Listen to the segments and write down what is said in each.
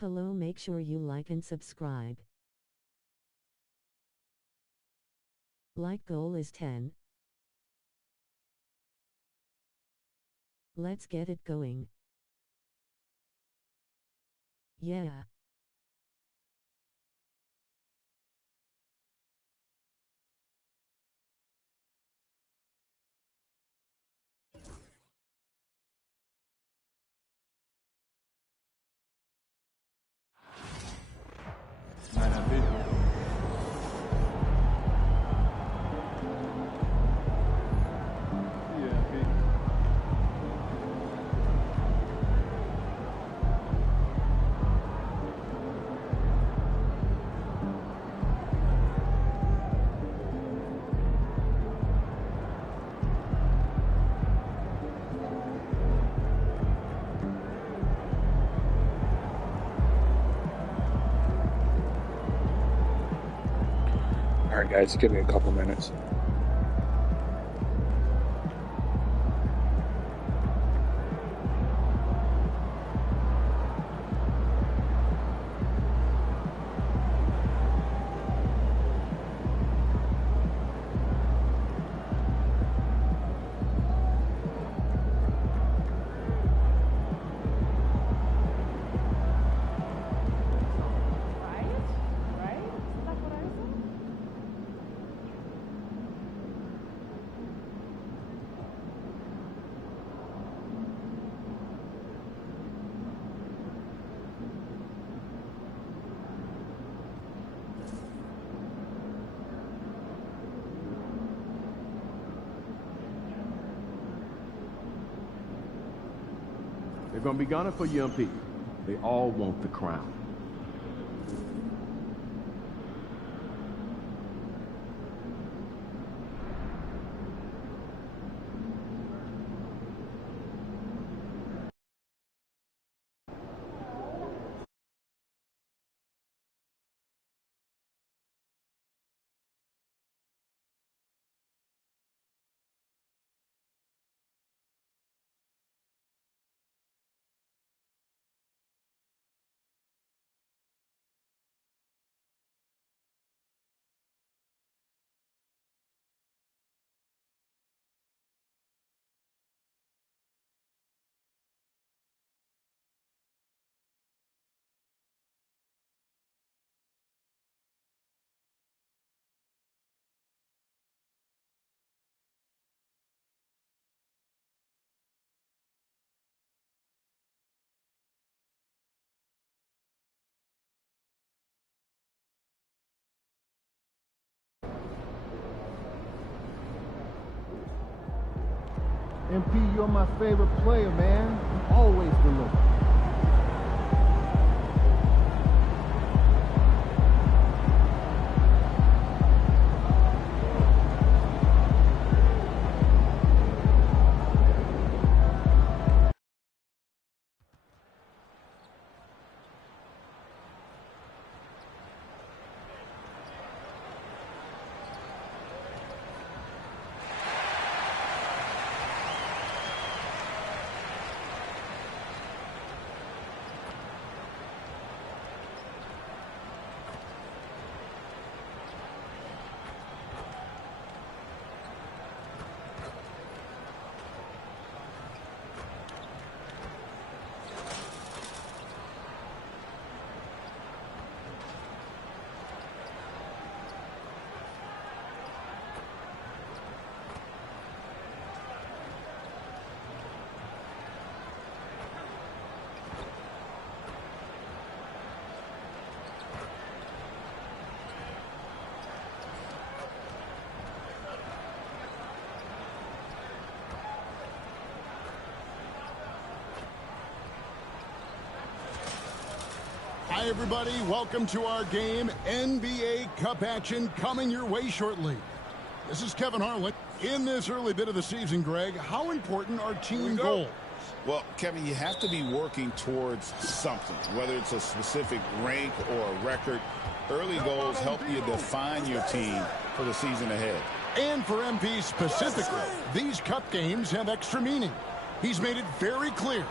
Hello, make sure you like and subscribe. Like goal is 10. Let's get it going. Yeah. Might not be. Yeah, be. All right, guys, give me a couple minutes. They're going to be gunning for you, MP. They all want the crown. MP, you're my favorite player, man. You always deliver. Hi, everybody. Welcome to our game. NBA Cup action coming your way shortly. This is Kevin Harlan. In this early bit of the season, Greg, how important are team goals? Well, Kevin, you have to be working towards something, whether it's a specific rank or a record. Early goals help you define your team for the season ahead. And for MP specifically, these cup games have extra meaning. He's made it very clear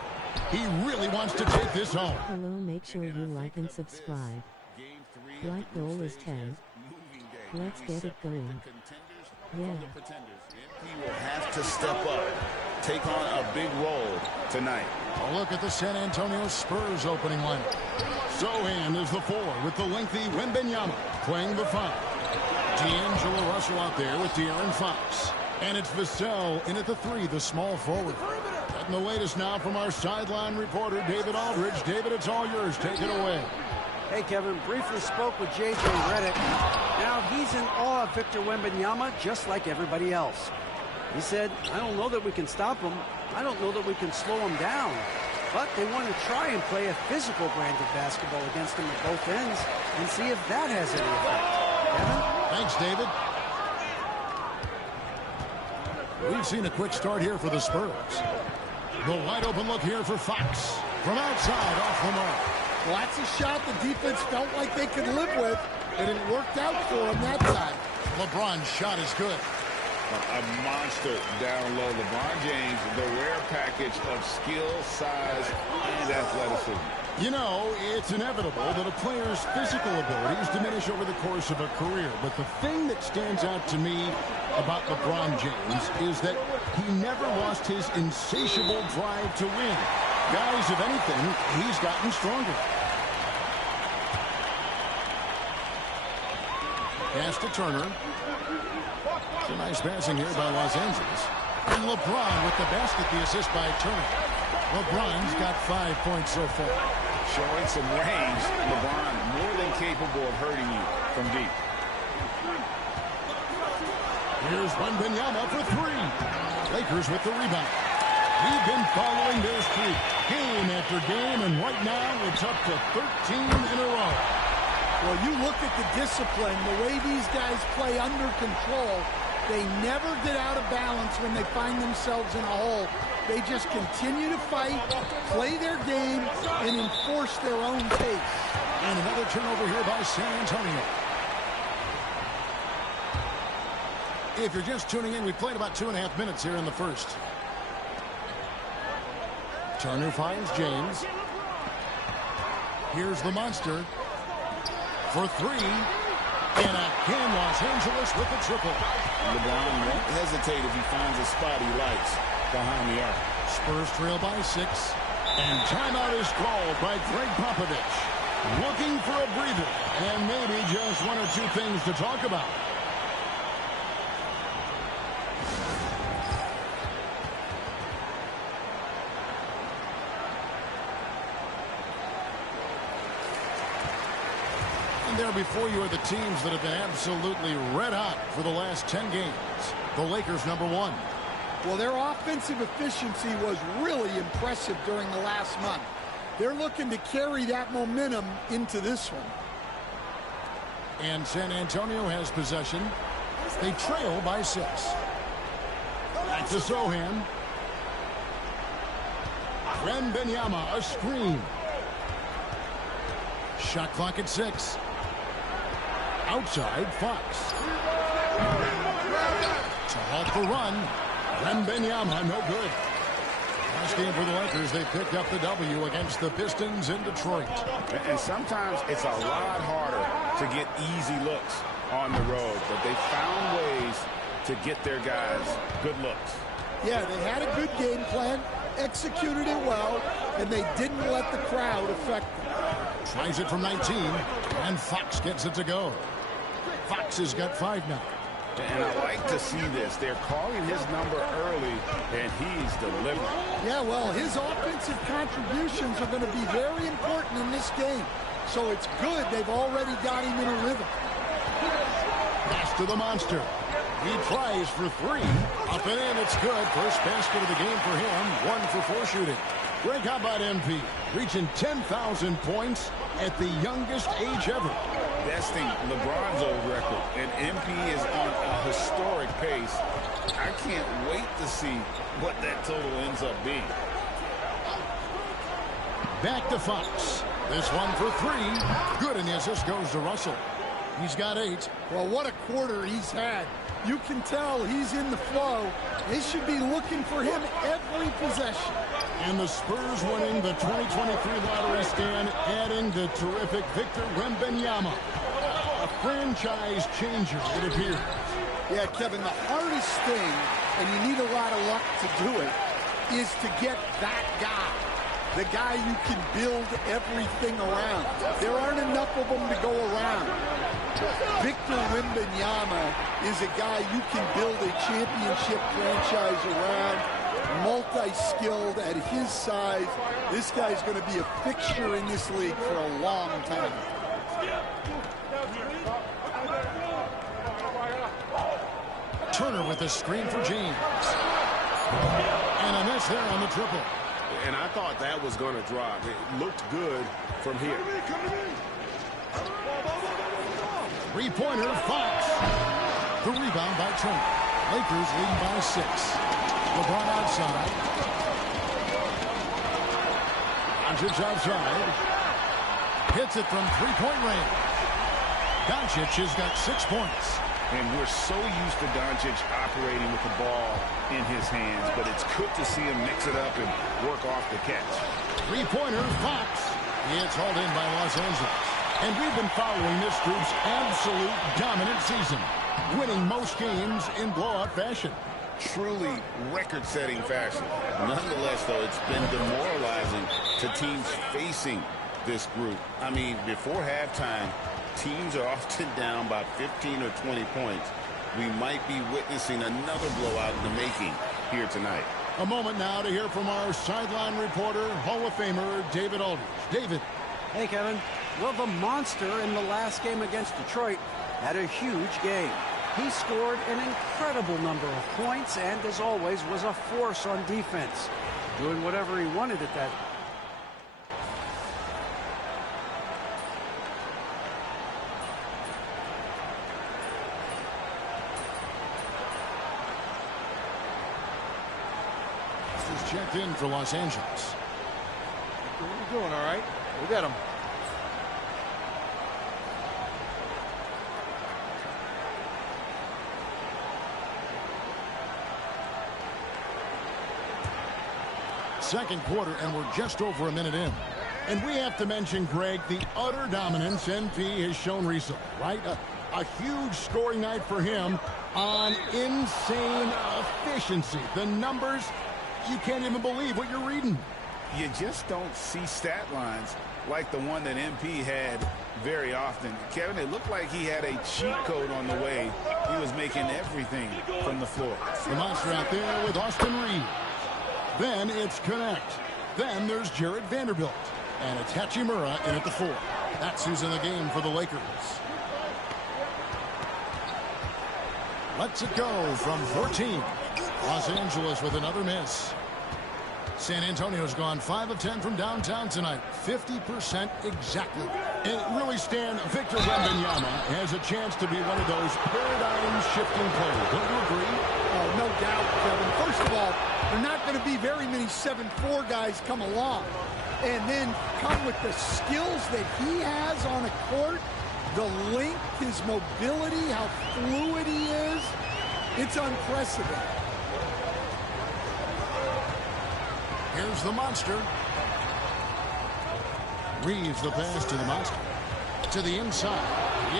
He really wants to take this home. Hello, make sure you like and subscribe. Like goal is 10. Let's get it going. Yeah. MP will have to step up, take on a big role tonight. A look at the San Antonio Spurs opening lineup. Sohan is the 4 with the lengthy Wembanyama playing the 5. D'Angelo Russell out there with De'Aaron Fox. And it's Vassell in at the 3, the small forward. And the latest now from our sideline reporter, David Aldridge. David, it's all yours. Take it away. Hey, Kevin, briefly spoke with J.J. Redick. Now he's in awe of Victor Wembanyama, just like everybody else. He said, I don't know that we can stop him. I don't know that we can slow him down. But they want to try and play a physical brand of basketball against him at both ends and see if that has any effect. Kevin? Thanks, David. We've seen a quick start here for the Spurs. The wide open look here for Fox. From outside, off the mark. Well, that's a shot the defense felt like they could live with, and it worked out for them that time. LeBron's shot is good. A monster down low. LeBron James, the rare package of skill, size, and athleticism. You know, it's inevitable that a player's physical abilities diminish over the course of a career. But the thing that stands out to me about LeBron James is that he never lost his insatiable drive to win. Guys, if anything, he's gotten stronger. Pass to Turner. It's a nice passing here by Los Angeles. And LeBron with the basket, the assist by Turner. LeBron's got 5 points so far. Showing some range, LeBron more than capable of hurting you from deep. Here's Wembanyama for 3. Lakers with the rebound. We've been following their streak game after game, and right now it's up to 13 in a row. Well, you look at the discipline, the way these guys play under control. They never get out of balance when they find themselves in a hole. They just continue to fight, play their game, and enforce their own pace. And another turnover here by San Antonio. If you're just tuning in, we played about 2.5 minutes here in the first. Turner finds James. Here's the monster for 3. And again, Los Angeles with the triple. LeBron won't hesitate if he finds a spot he likes behind the arc. Spurs trail by 6. And timeout is called by Greg Popovich. Looking for a breather and maybe just 1 or 2 things to talk about. There before you are the teams that have been absolutely red hot for the last 10 games. The Lakers, number 1. Well, their offensive efficiency was really impressive during the last month. They're looking to carry that momentum into this one. And San Antonio has possession. They trail by 6. Back to Sohan. Wembanyama, a screen. Shot clock at 6. Outside, Fox. To halt the run. Wembanyama, no good. Last game for the Lakers, they picked up the W against the Pistons in Detroit. And sometimes it's a lot harder to get easy looks on the road, but they found ways to get their guys good looks. Yeah, they had a good game plan, executed it well, and they didn't let the crowd affect them. Tries it from 19, and Fox gets it to go. Fox has got 5 now. And I like to see this. They're calling his number early, and he's delivering. Yeah, well, his offensive contributions are going to be very important in this game. So it's good they've already got him in a rhythm. Pass to the monster. He tries for 3. Up and in, it's good. First basket of the game for him. 1 for 4 shooting. Greg, how about MP? Reaching 10,000 points at the youngest age ever. Besting LeBron's old record, and MP is on a historic pace. I can't wait to see what that total ends up being. Back to Fox. This one for 3. Good, and the assist goes to Russell. He's got 8. Well, what a quarter he's had. You can tell he's in the flow. They should be looking for him every possession. And the Spurs winning the 2023 lottery stand, adding the terrific Victor Wembanyama. A franchise changer, it appears. Yeah, Kevin, the hardest thing, and you need a lot of luck to do it, is to get that guy. The guy you can build everything around. There aren't enough of them to go around. Victor Wembanyama is a guy you can build a championship franchise around. Multi-skilled at his size. This guy's going to be a fixture in this league for a long time. Turner with the screen for James. And a miss there on the triple. And I thought that was going to drop. It looked good from here. Three-pointer, Fox. The rebound by Turner. Lakers leading by 6. LeBron outside. Doncic outside. Hits it from three-point range. Doncic has got 6 points. And we're so used to Doncic operating with the ball in his hands, but it's good to see him mix it up and work off the catch. Three-pointer, Fox. It's hauled in by Los Angeles. And we've been following this group's absolute dominant season, winning most games in blowout fashion. Truly record-setting fashion. Nonetheless, though, it's been demoralizing to teams facing this group. I mean, before halftime, teams are often down by 15 or 20 points. We might be witnessing another blowout in the making here tonight. A moment now to hear from our sideline reporter, Hall of Famer David Aldridge. David. Hey, Kevin. Well, the monster in the last game against Detroit had a huge game. He scored an incredible number of points and, as always, was a force on defense, doing whatever he wanted at that. Is checked in for Los Angeles. What are you doing, all right? We got him. Second quarter, and we're just over a minute in. And we have to mention, Greg, the utter dominance NP has shown recently, right? A huge scoring night for him on insane efficiency. The numbers, you can't even believe what you're reading. You just don't see stat lines like the one that MP had very often. Kevin, it looked like he had a cheat code on the way he was making everything from the floor. The monster out there with Austin Reeves. Then it's Connect. Then there's Jared Vanderbilt. And it's Hachimura in at the 4. That's who's in the game for the Lakers. Lets it go from 14. Los Angeles with another miss. San Antonio's gone 5 of 10 from downtown tonight. 50% exactly. And really, Stan, Victor Wembanyama has a chance to be one of those paradigm-shifting players. Don't you agree? Oh, no doubt, Kevin. First of all, there are not going to be very many 7'4" guys come along. And then come with the skills that he has on a court, the length, his mobility, how fluid he is. It's unprecedented. Here's the monster. Reeves the pass to the monster. To the inside.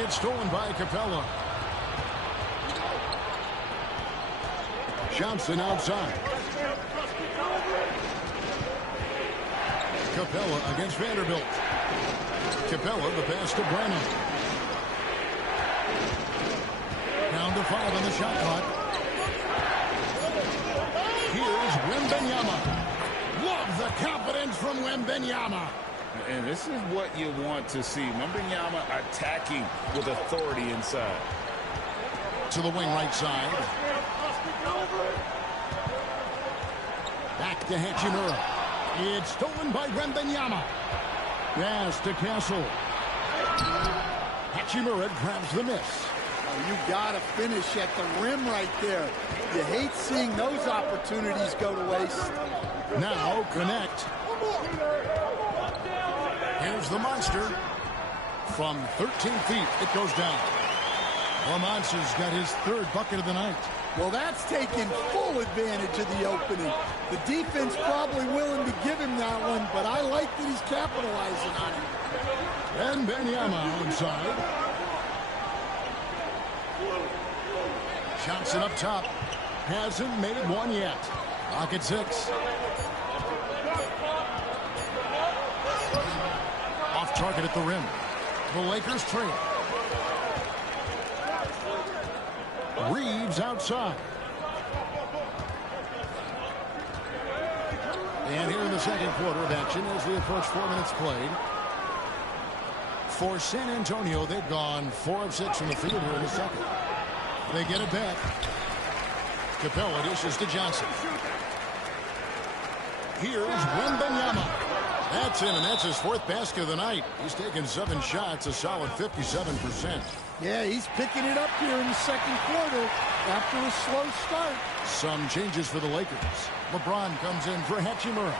It's stolen by Capella. Johnson outside. Capella against Vanderbilt. Capella the pass to Brennan. Down to 5 on the shot clock. Here's Wembanyama. Love the confidence from Wembanyama. And this is what you want to see. Wembanyama attacking with authority inside. To the wing right side. Back to Hachimura. It's stolen by Wembanyama. Yes, to Castle. Hachimura grabs the miss. You got to finish at the rim right there. You hate seeing those opportunities go to waste. Now Connect. Here's the monster. From 13 feet, it goes down. Lamonce's got his third bucket of the night. Well, that's taking full advantage of the opening. The defense probably willing to give him that one, but I like that he's capitalizing on it. And Wembanyama outside. Johnson up top. Hasn't made one yet. Clock at 6. Off target at the rim. The Lakers trail. Reeves outside. And here in the second quarter of action as we approach 4 minutes played. For San Antonio, they've gone 4 of 6 from the field here in the second. They get it back. Capella dishes to Johnson. Here's Wembanyama. That's in, and that's his 4th basket of the night. He's taken 7 shots, a solid 57%. Yeah, he's picking it up here in the second quarter after a slow start. Some changes for the Lakers. LeBron comes in for Hachimura.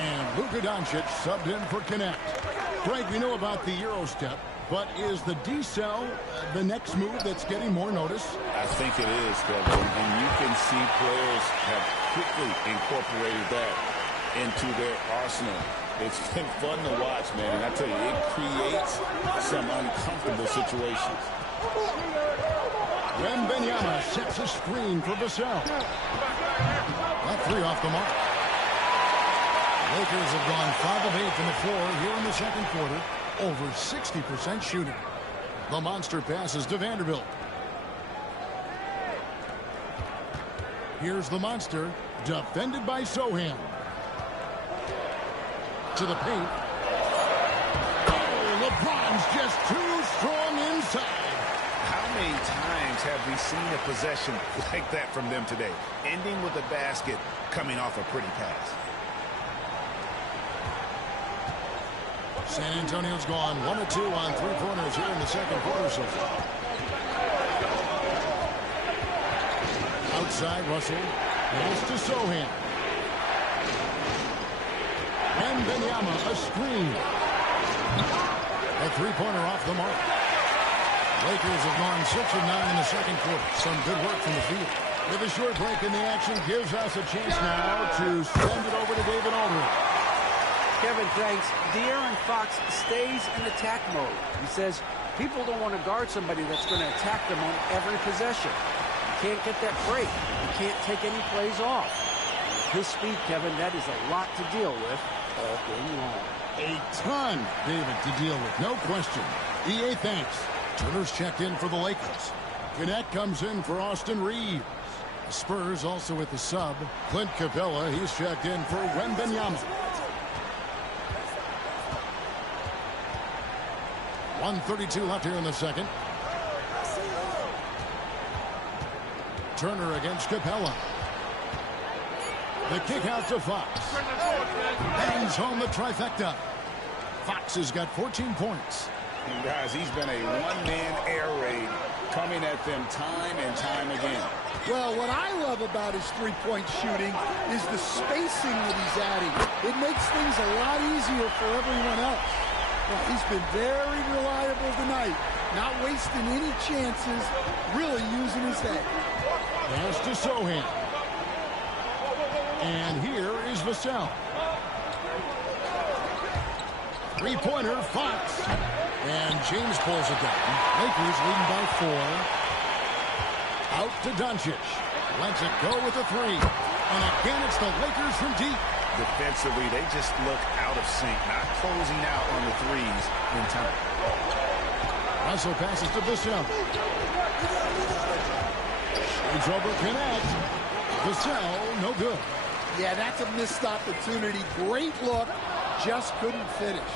And Luka Doncic subbed in for Connect. Frank, we know about the Euro step, but is the D-cell the next move that's getting more notice? I think it is, Kevin. And you can see players have quickly incorporated that into their arsenal. It's been fun to watch, man. And I tell you, it creates some uncomfortable situations. Wembanyama sets a screen for Vassell. That 3 off the mark. Lakers have gone 5 of 8 from the floor here in the second quarter. Over 60% shooting. The monster passes to Vanderbilt. Here's the monster, defended by Sohan. To the paint. Oh, LeBron's just too strong inside. How many times have we seen a possession like that from them today? Ending with a basket, coming off a pretty pass. San Antonio's gone 1 of 2 on 3-pointers here in the second quarter so far. Outside, Russell. Pass to Sohan. And Wembanyama, a screen. A 3-pointer off the mark. Lakers have gone 6 of 9 in the second quarter. Some good work from the field. With a short break in the action, gives us a chance now to send it over to David Aldridge. Kevin, thanks. De'Aaron Fox stays in attack mode. He says people don't want to guard somebody that's going to attack them on every possession. You can't get that break. You can't take any plays off. His speed, Kevin, that is a lot to deal with all game long. A ton, David, to deal with. No question. EA thanks. Turner's checked in for the Lakers. Gannett comes in for Austin Reeves. The Spurs also with the sub. Clint Capella, he's checked in for Wembanyama. 1:32 left here in the second. Turner against Capella. The kick out to Fox. Bangs home the trifecta. Fox has got 14 points. And guys, he's been a one-man air raid coming at them time and time again. Well, what I love about his three-point shooting is the spacing that he's adding. It makes things a lot easier for everyone else. Well, he's been very reliable tonight, not wasting any chances, really using his head. Pass to Sohan. And here is Vassell. Three-pointer, Fox. And James pulls it down. Lakers leading by 4. Out to Doncic. Lets it go with a 3. And again, it's the Lakers from deep. Defensively, they just look out of sync, not closing out on the threes in time. Russell passes to Vassell. It's over Connect. Vassell, no good. Yeah, that's a missed opportunity. Great look, just couldn't finish.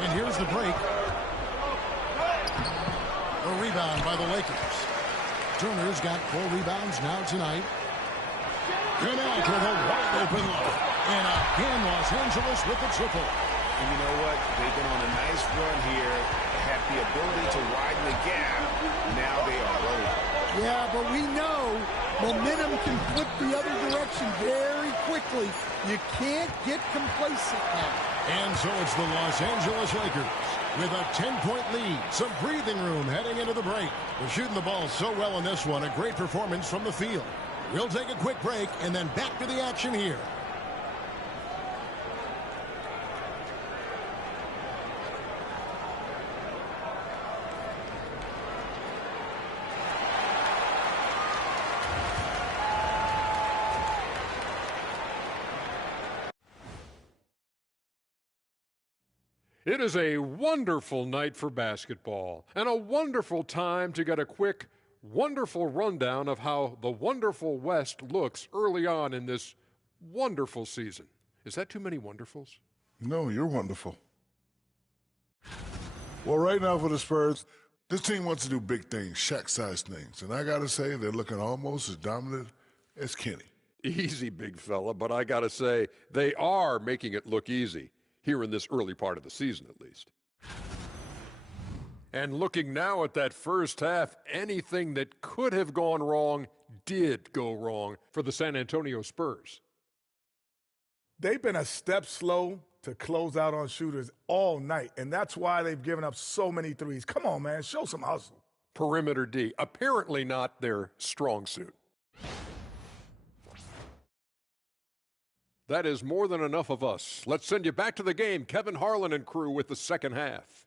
And here's the break. A rebound by the Lakers. Turner's got 4 rebounds now tonight. Connect with a wide open look. And again, Los Angeles with the triple. And you know what? They've been on a nice run here. Have the ability to widen the gap. Now they are rolling. Yeah, but we know momentum can flip the other direction very quickly. You can't get complacent now. And so it's the Los Angeles Lakers with a 10-point lead. Some breathing room heading into the break. They're shooting the ball so well in this one. A great performance from the field. We'll take a quick break and then back to the action here. It is a wonderful night for basketball and a wonderful time to get a quick, wonderful rundown of how the wonderful West looks early on in this wonderful season. Is that too many wonderfuls? No, you're wonderful. Well, right now for the Spurs, this team wants to do big things, Shaq-sized things. And I got to say, they're looking almost as dominant as Kenny. Easy, big fella, but I got to say, they are making it look easy. Here in this early part of the season, at least. And looking now at that first half, anything that could have gone wrong did go wrong for the San Antonio Spurs. They've been a step slow to close out on shooters all night, and that's why they've given up so many threes. Come on, man, show some hustle. Perimeter D, apparently not their strong suit. That is more than enough of us. Let's send you back to the game. Kevin Harlan and crew with the second half.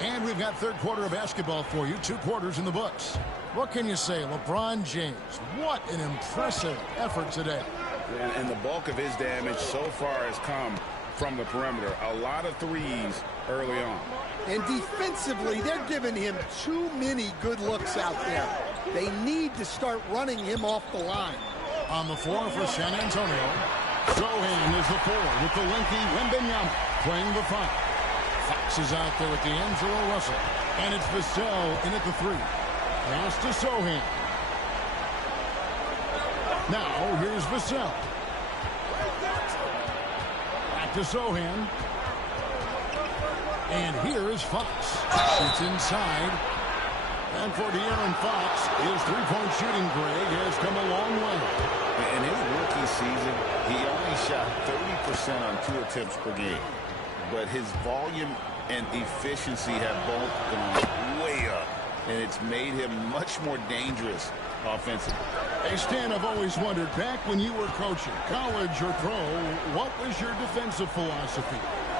And we've got third quarter of basketball for you. 2 quarters in the books. What can you say? LeBron James, what an impressive effort today. And the bulk of his damage so far has come from the perimeter. A lot of threes early on. And defensively, they're giving him too many good looks out there. They need to start running him off the line. On the floor for San Antonio, Sochan is the 4 with the lengthy Wembanyama playing the 5. Fox is out there with the D'Angelo Russell. And it's Vassell in at the 3. Pass to Sochan. Now, here's Vassell. Back to Sochan. And here is Fox. It's inside. And for De'Aaron Fox, his three-point shooting, Greg, has come a long way. In his rookie season, he only shot 30% on 2 attempts per game. But his volume and efficiency have both gone way up. And it's made him much more dangerous offensively. Hey, Stan, I've always wondered, back when you were coaching, college or pro, what was your defensive philosophy?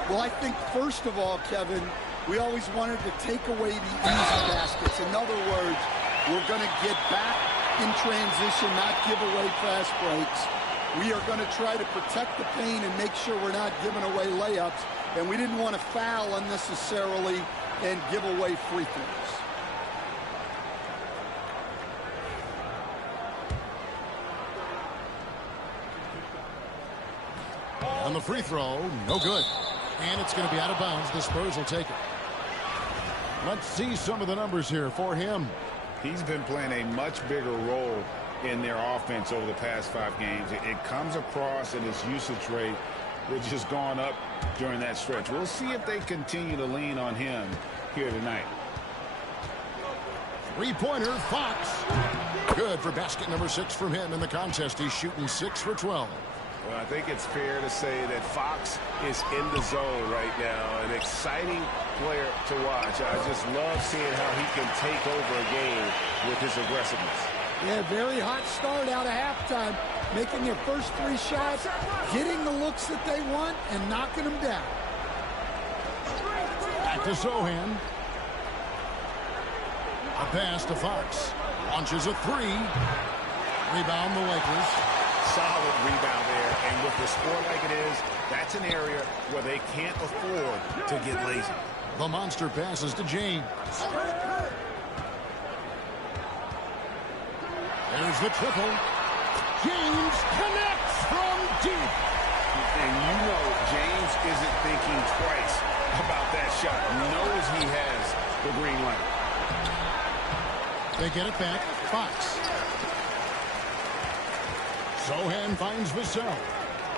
Well, I think, first of all, Kevin, we always wanted to take away the easy baskets. In other words, we're going to get back in transition, not give away fast breaks. We are going to try to protect the paint and make sure we're not giving away layups. And we didn't want to foul unnecessarily and give away free throws. On the free throw, no good. And it's going to be out of bounds. The Spurs will take it. Let's see some of the numbers here for him. He's been playing a much bigger role in their offense over the past 5 games. It comes across in his usage rate, which has gone up during that stretch. We'll see if they continue to lean on him here tonight. Three-pointer, Fox. Good for basket number 6 from him in the contest. He's shooting 6 for 12. Well, I think it's fair to say that Fox is in the zone right now. An exciting player to watch. I just love seeing how he can take over a game with his aggressiveness. Yeah, very hot start out of halftime. Making their first 3 shots, getting the looks that they want, and knocking them down. Back to Sochan. A pass to Fox. Launches a 3. Rebound the Lakers. Solid rebound there, and with the score like it is, that's an area where they can't afford to get lazy. The monster passes to James. There's the triple. James connects from deep. And you know James isn't thinking twice about that shot. Knows he has the green light. They get it back. Fox. Sochan finds Vassell.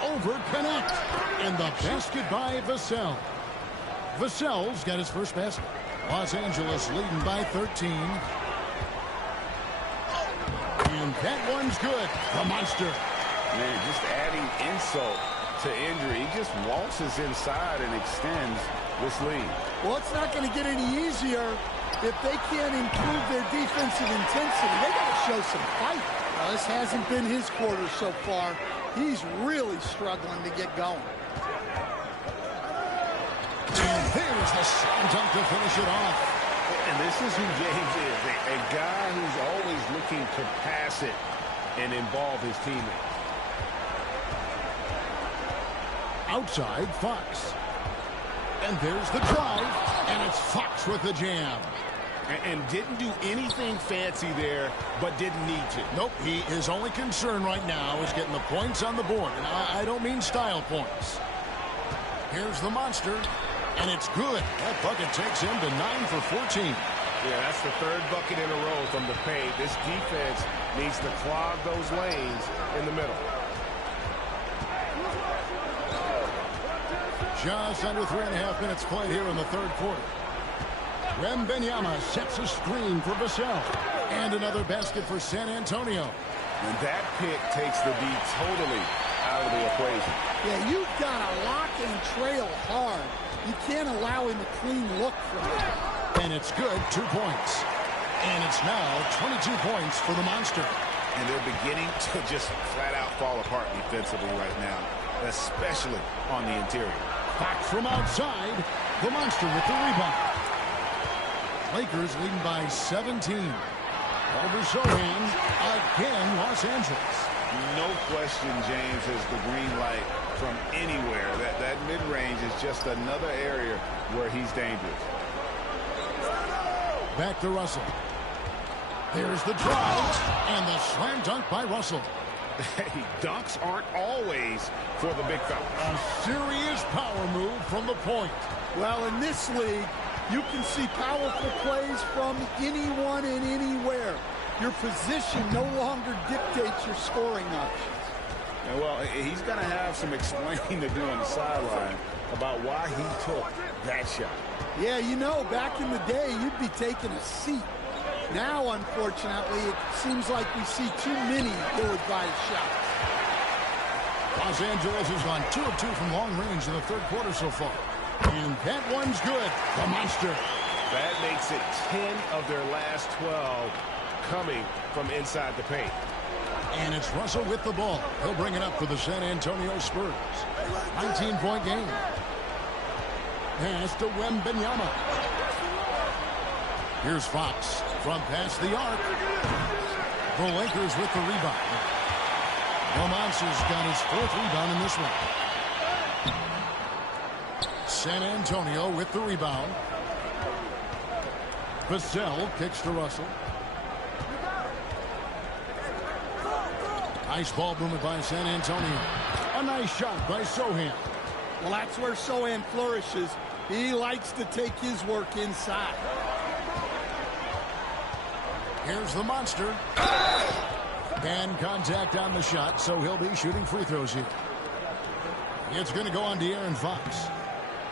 Over connect. And the basket by Vassell. Vassell's got his first basket. Los Angeles leading by 13. And that one's good. The monster. Man, just adding insult to injury. He just waltzes inside and extends this lead. Well, it's not going to get any easier if they can't improve their defensive intensity. They got to show some fight. Well, this hasn't been his quarter so far. He's really struggling to get going. And there's the slam dunk to finish it off. And this is who James is, a guy who's always looking to pass it and involve his teammates. Outside, Fox. And there's the drive, and it's Fox with the jam. And didn't do anything fancy there, but didn't need to. Nope, his only concern right now is getting the points on the board. And I don't mean style points. Here's the monster, and it's good. That bucket takes him to 9 for 14. Yeah, that's the third bucket in a row from the paint. This defense needs to clog those lanes in the middle. Just under 3.5 minutes played here in the third quarter. Wembanyama sets a screen for Vassell. And another basket for San Antonio. And that pick takes the D totally out of the equation. Yeah, you've got to lock and trail hard. You can't allow him a clean look from it. And it's good, 2 points. And it's now 22 points for the monster. And they're beginning to just flat out fall apart defensively right now, especially on the interior. Back from outside, the monster with the rebound. Lakers leading by 17. Over Sohan, again, Los Angeles. No question, James, has the green light from anywhere. That mid-range is just another area where he's dangerous. Back to Russell. There's the drive, and the slam dunk by Russell. Hey, dunks aren't always for the big fella. A serious power move from the point. Well, in this league, you can see powerful plays from anyone and anywhere. Your position no longer dictates your scoring options. Yeah, well, he's going to have some explaining to do on the sideline about why he took that shot. Yeah, you know, back in the day, you'd be taking a seat. Now, unfortunately, it seems like we see too many ill-advised shots. Los Angeles has gone 2 of 2 from long range in the third quarter so far. And that one's good. The monster. That makes it 10 of their last 12 coming from inside the paint. And it's Russell with the ball. He'll bring it up for the San Antonio Spurs. 19-point game. Pass to Wembanyama. Here's Fox from past the arc. The Lakers with the rebound. Romance's got his 4th rebound in this one. San Antonio with the rebound. Vassell kicks to Russell. Nice ball movement by San Antonio. A nice shot by Sohan. Well, that's where Sohan flourishes. He likes to take his work inside. Here's the monster. And contact on the shot, so he'll be shooting free throws here. It's going to go on De'Aaron Fox.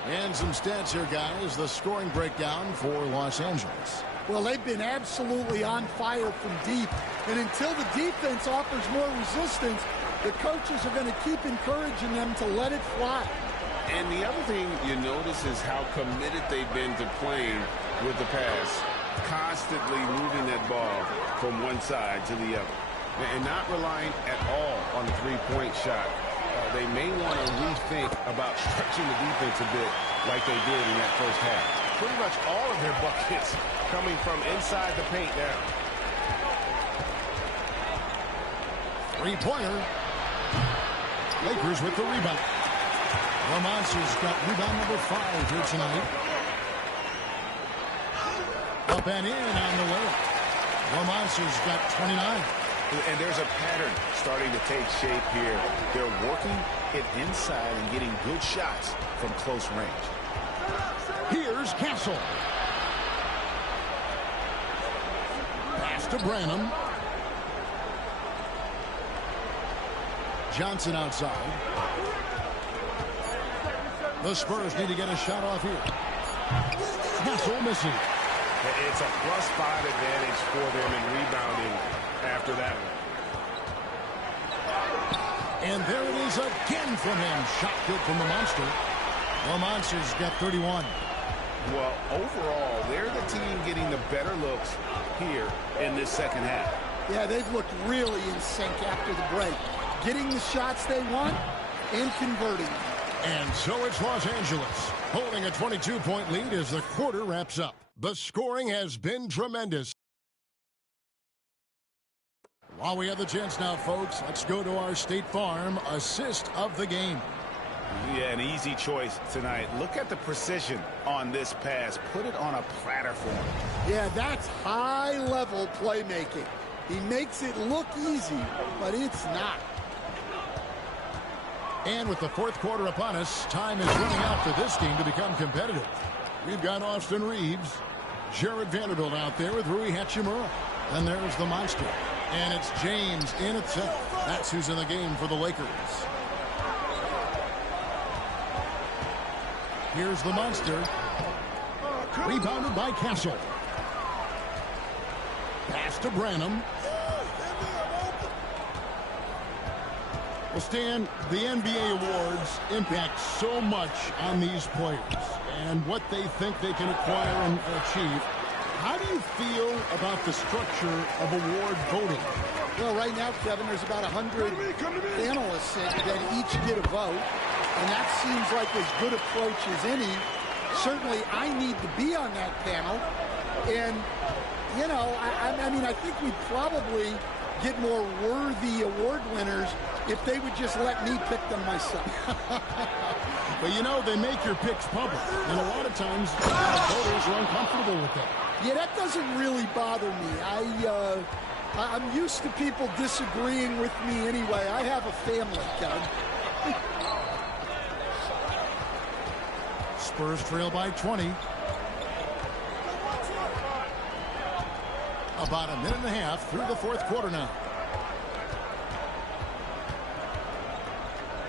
And some stats here, guys. The scoring breakdown for Los Angeles. Well, they've been absolutely on fire from deep. And until the defense offers more resistance, the coaches are going to keep encouraging them to let it fly. And the other thing you notice is how committed they've been to playing with the pass. Constantly moving that ball from one side to the other. And not relying at all on the three-point shot. They may want to rethink about stretching the defense a bit like they did in that first half. Pretty much all of their buckets coming from inside the paint now. Three-pointer. Lakers with the rebound. Romance's got rebound number 5 here tonight. Up and in on the way. Romance's got 29. And there's a pattern starting to take shape here. They're working it inside and getting good shots from close range. Here's Castle. Pass to Branham. Johnson outside. The Spurs need to get a shot off here. Castle missing. It's a +5 advantage for them in rebounding after that one. And there it is again from him. Shot good from the Monster. The Monster's got 31. Well, overall, they're the team getting the better looks here in this second half. Yeah, they've looked really in sync after the break. Getting the shots they want and converting them. And so it's Los Angeles, holding a 22-point lead as the quarter wraps up. The scoring has been tremendous. While we have the chance now, folks, let's go to our State Farm assist of the game. Yeah, an easy choice tonight. Look at the precision on this pass. Put it on a platter for him. Yeah, that's high-level playmaking. He makes it look easy, but it's not. And with the fourth quarter upon us, time is running out for this team to become competitive. We've got Austin Reeves, Jared Vanderbilt out there with Rui Hachimura. And there's the Monster. And it's James in at center. That's who's in the game for the Lakers. Here's the Monster. Rebounded by Castle. Pass to Branham. Well, Stan, the NBA awards impact so much on these players and what they think they can acquire and achieve. How do you feel about the structure of award voting? Well, right now, Kevin, there's about 100 analysts that each get a vote, and that seems like as good approach as any. Certainly, I need to be on that panel, and, you know, I mean, I think we'd probably get more worthy award winners if they would just let me pick them myself. But, you know, they make your picks public, and a lot of times voters are uncomfortable with that. Yeah, that doesn't really bother me. I'm used to people disagreeing with me anyway. I have a family, Kevin. Spurs trail by 20. About a minute and a half through the fourth quarter now.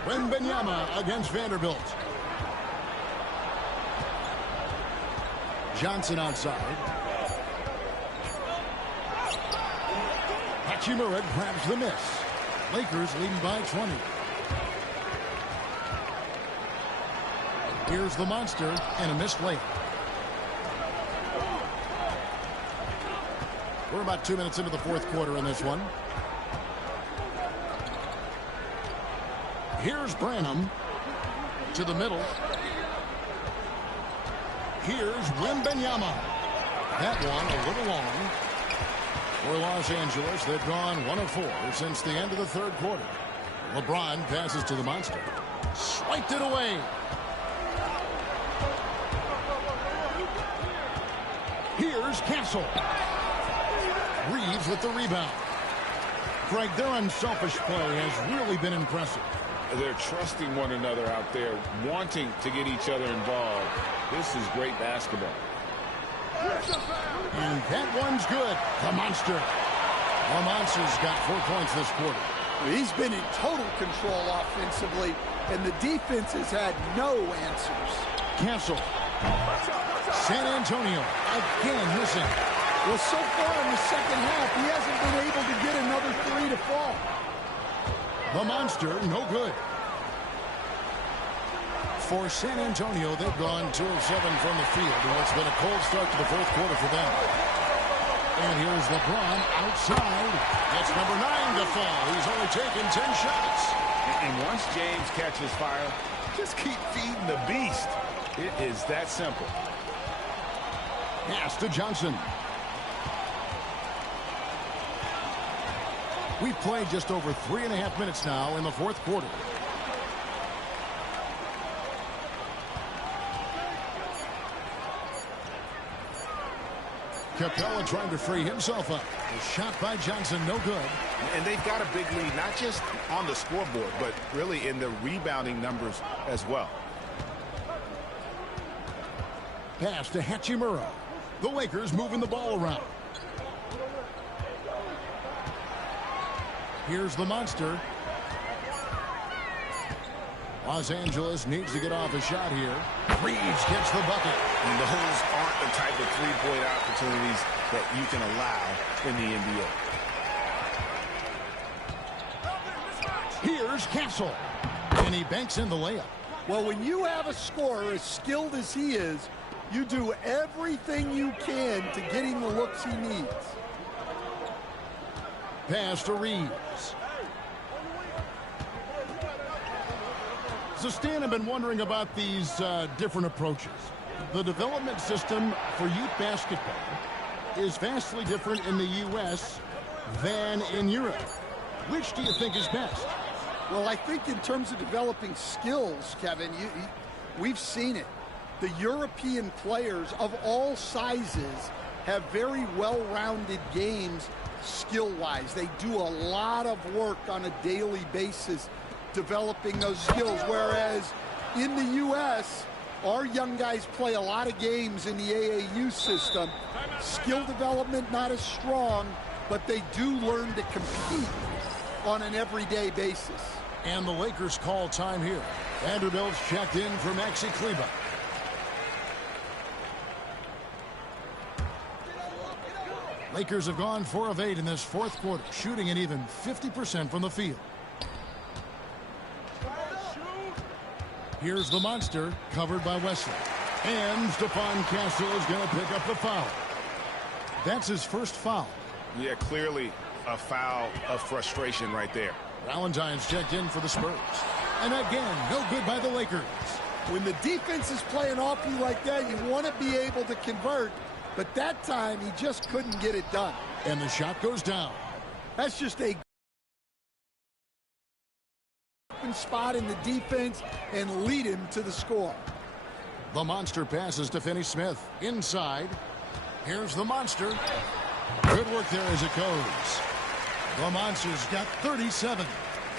Wembanyama against Vanderbilt. Johnson outside. Hachimura grabs the miss. Lakers leading by 20. Here's the Monster and a missed layup. We're about 2 minutes into the fourth quarter in this one. Here's Branham to the middle. Here's Wembanyama. That one a little long. For Los Angeles, they've gone 1 of 4 since the end of the third quarter. LeBron passes to the Monster. Swiped it away. Here's Castle. Reeves with the rebound. Greg, their unselfish play has really been impressive. They're trusting one another out there, wanting to get each other involved. This is great basketball. And that one's good. The Monster. The Monster's got 4 points this quarter. He's been in total control offensively, and the defense has had no answers. Castle. San Antonio again missing. Well, so far in the second half, he hasn't been able to get another 3 to fall. The Monster, no good. For San Antonio, they've gone 2 of 7 from the field. Well, it's been a cold start to the fourth quarter for them. And here's LeBron outside. That's number 9 to fall. He's only taken 10 shots. And once James catches fire, just keep feeding the beast. It is that simple. Pass to Johnson. We've played just over 3.5 minutes now in the fourth quarter. Capella trying to free himself up. A shot by Johnson, no good. And they've got a big lead, not just on the scoreboard, but really in the rebounding numbers as well. Pass to Hachimura. The Lakers moving the ball around. Here's the Monster. Los Angeles needs to get off a shot here. Reeves gets the bucket. And those aren't the type of three-point opportunities that you can allow in the NBA. Here's Castle. And he banks in the layup. Well, when you have a scorer as skilled as he is, you do everything you can to get him the looks he needs. Pass to Reeves. So, Stan, I've been wondering about these different approaches. The development system for youth basketball is vastly different in the U.S. than in Europe. Which do you think is best? Well, I think in terms of developing skills, Kevin, we've seen it. The European players of all sizes have very well-rounded games skill-wise. They do a lot of work on a daily basis developing those skills, whereas in the U.S., our young guys play a lot of games in the AAU system. Skill development not as strong, but they do learn to compete on an everyday basis. And the Lakers call time here. Vanderbilt's checked in for Maxi Kleber. Lakers have gone 4 of 8 in this fourth quarter, shooting an even 50% from the field. Here's the monster, covered by Wesley. And Stephon Castle is going to pick up the foul. That's his first foul. Yeah, clearly a foul of frustration right there. Valentine's checked in for the Spurs. And again, no good by the Lakers. When the defense is playing off you like that, you want to be able to convert. But that time, he just couldn't get it done. And the shot goes down. That's just a spot in the defense and lead him to the score. The monster passes to Finney-Smith. Inside. Here's the monster. Good work there as it goes. The monster's got 37.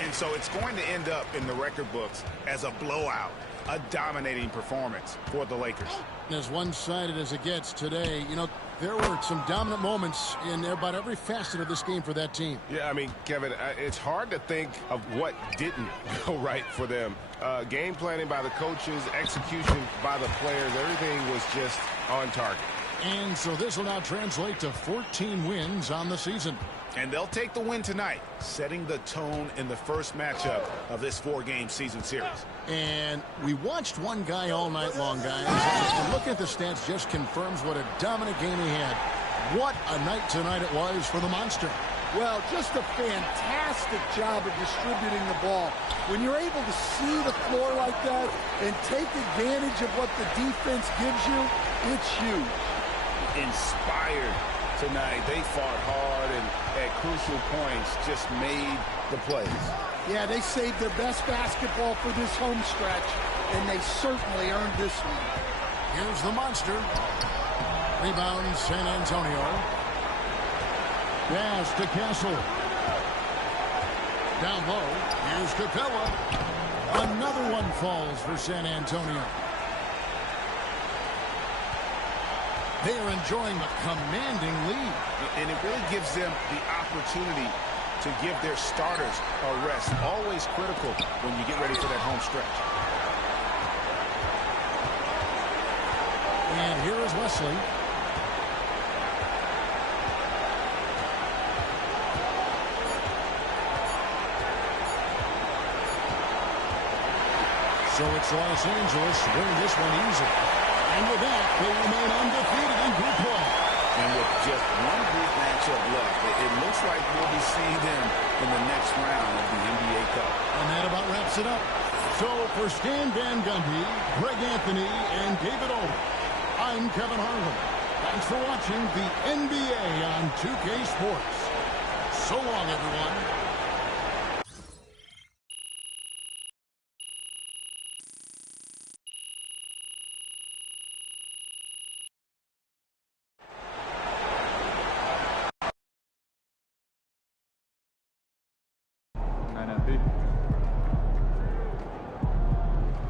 And so it's going to end up in the record books as a blowout, a dominating performance for the Lakers. As one-sided as it gets today, you know, there were some dominant moments in about every facet of this game for that team. Yeah, I mean, Kevin, it's hard to think of what didn't go right for them. Game planning by the coaches, execution by the players, everything was just on target. And so this will now translate to 14 wins on the season. And they'll take the win tonight, setting the tone in the first matchup of this 4-game season series. And we watched one guy all night long, guys. And looking at the stats just confirms what a dominant game he had. What a night tonight it was for the monster. Well, just a fantastic job of distributing the ball. When you're able to see the floor like that and take advantage of what the defense gives you, it's huge. Inspired tonight. They fought hard and at crucial points just made the plays. Yeah, they saved their best basketball for this home stretch, and they certainly earned this one. Here's the monster. Rebound San Antonio. Pass to Castle. Down low. Here's Capella. Another one falls for San Antonio. They are enjoying a commanding lead. And it really gives them the opportunity to give their starters a rest. Always critical when you get ready for that home stretch. And here is Wesley. So it's Los Angeles winning this one easy. And with that, they remain undefeated in group play. And with just one group matchup left, it looks like we'll be seeing them in the next round of the NBA Cup. And that about wraps it up. So for Stan Van Gundy, Greg Anthony, and David Owen, I'm Kevin Harlan. Thanks for watching the NBA on 2K Sports. So long, everyone.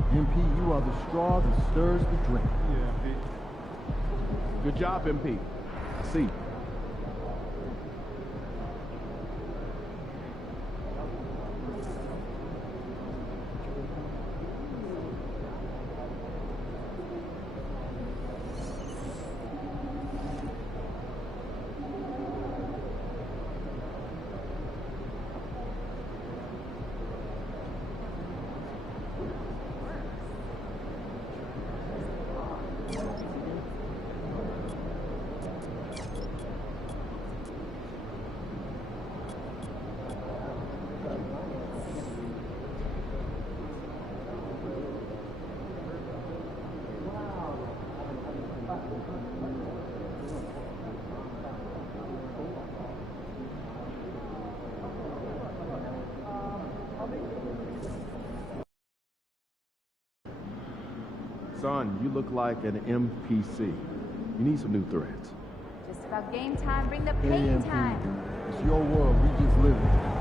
MP, you are the straw that stirs the drink. Yeah, MP. Good job, MP. I see. Son, you look like an MPC. You need some new threads. Just about game time. Bring the pain time. It's your world. We just live it.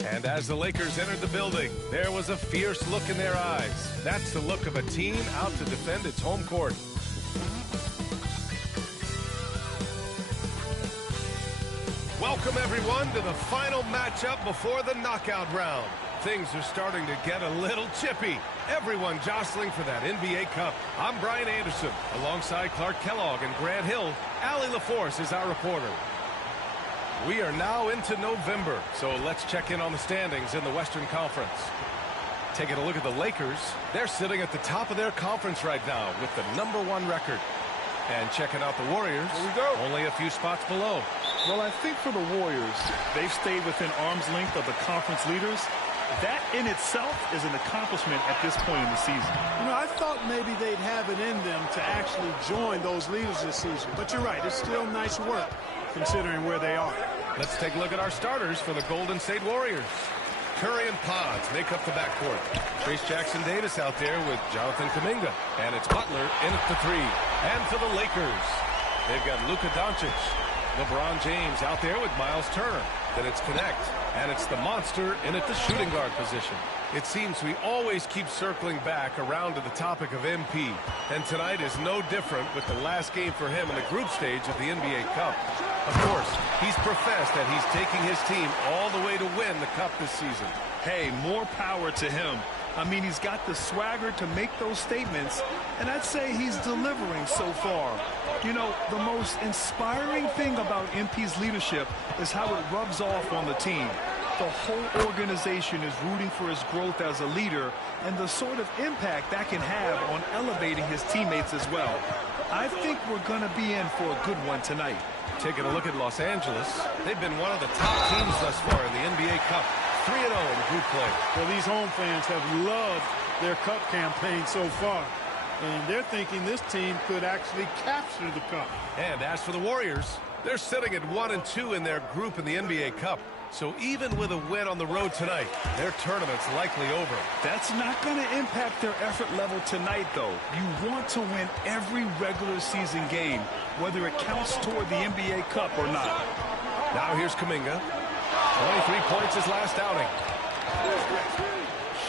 And as the Lakers entered the building, there was a fierce look in their eyes. That's the look of a team out to defend its home court. Welcome, everyone, to the final matchup before the knockout round. Things are starting to get a little chippy. Everyone jostling for that NBA Cup. I'm Brian Anderson. Alongside Clark Kellogg and Grant Hill, Allie LaForce is our reporter. We are now into November, so let's check in on the standings in the Western Conference. Taking a look at the Lakers, they're sitting at the top of their conference right now with the #1 record. And checking out the Warriors, here we go. Only a few spots below. Well, I think for the Warriors, they've stayed within arm's length of the conference leaders. That in itself is an accomplishment at this point in the season. You know, I thought maybe they'd have it in them to actually join those leaders this season. But you're right, it's still nice work considering where they are. Let's take a look at our starters for the Golden State Warriors. Curry and Pods make up the backcourt. Trace Jackson-Davis out there with Jonathan Kuminga. And it's Butler in at the 3. And for the Lakers, they've got Luka Doncic. LeBron James out there with Miles Turner. Then it's Connect. And it's the monster in at the shooting guard position. It seems we always keep circling back around to the topic of MP. And tonight is no different with the last game for him in the group stage of the NBA Cup. Of course, he's professed that he's taking his team all the way to win the Cup this season. Hey, more power to him. I mean, he's got the swagger to make those statements, and I'd say he's delivering so far. You know, the most inspiring thing about MP's leadership is how it rubs off on the team. The whole organization is rooting for his growth as a leader and the sort of impact that can have on elevating his teammates as well. I think we're going to be in for a good one tonight. Taking a look at Los Angeles, they've been one of the top teams thus far in the NBA Cup. 3-0 in group play. Well, these home fans have loved their Cup campaign so far. And they're thinking this team could actually capture the Cup. And as for the Warriors, they're sitting at 1-2 in their group in the NBA Cup. So even with a win on the road tonight, their tournament's likely over. That's not going to impact their effort level tonight, though. You want to win every regular season game, whether it counts toward the NBA Cup or not. Now here's Kuminga. 23 points his last outing.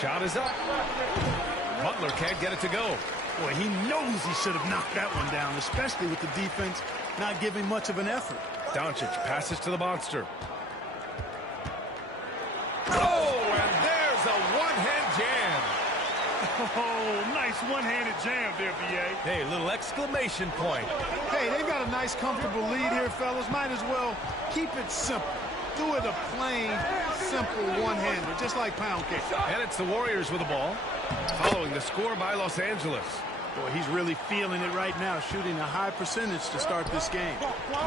Shot is up. Butler can't get it to go. Boy, he knows he should have knocked that one down, especially with the defense not giving much of an effort. Doncic passes to the monster. Oh, and there's a one-hand jam. Oh, nice one-handed jam there, B.A. Hey, little exclamation point. Hey, they've got a nice, comfortable lead here, fellas. Might as well keep it simple. Do it a plain, simple one-hander, just like pound cake. And it's the Warriors with the ball, following the score by Los Angeles. Boy, he's really feeling it right now, shooting a high percentage to start this game.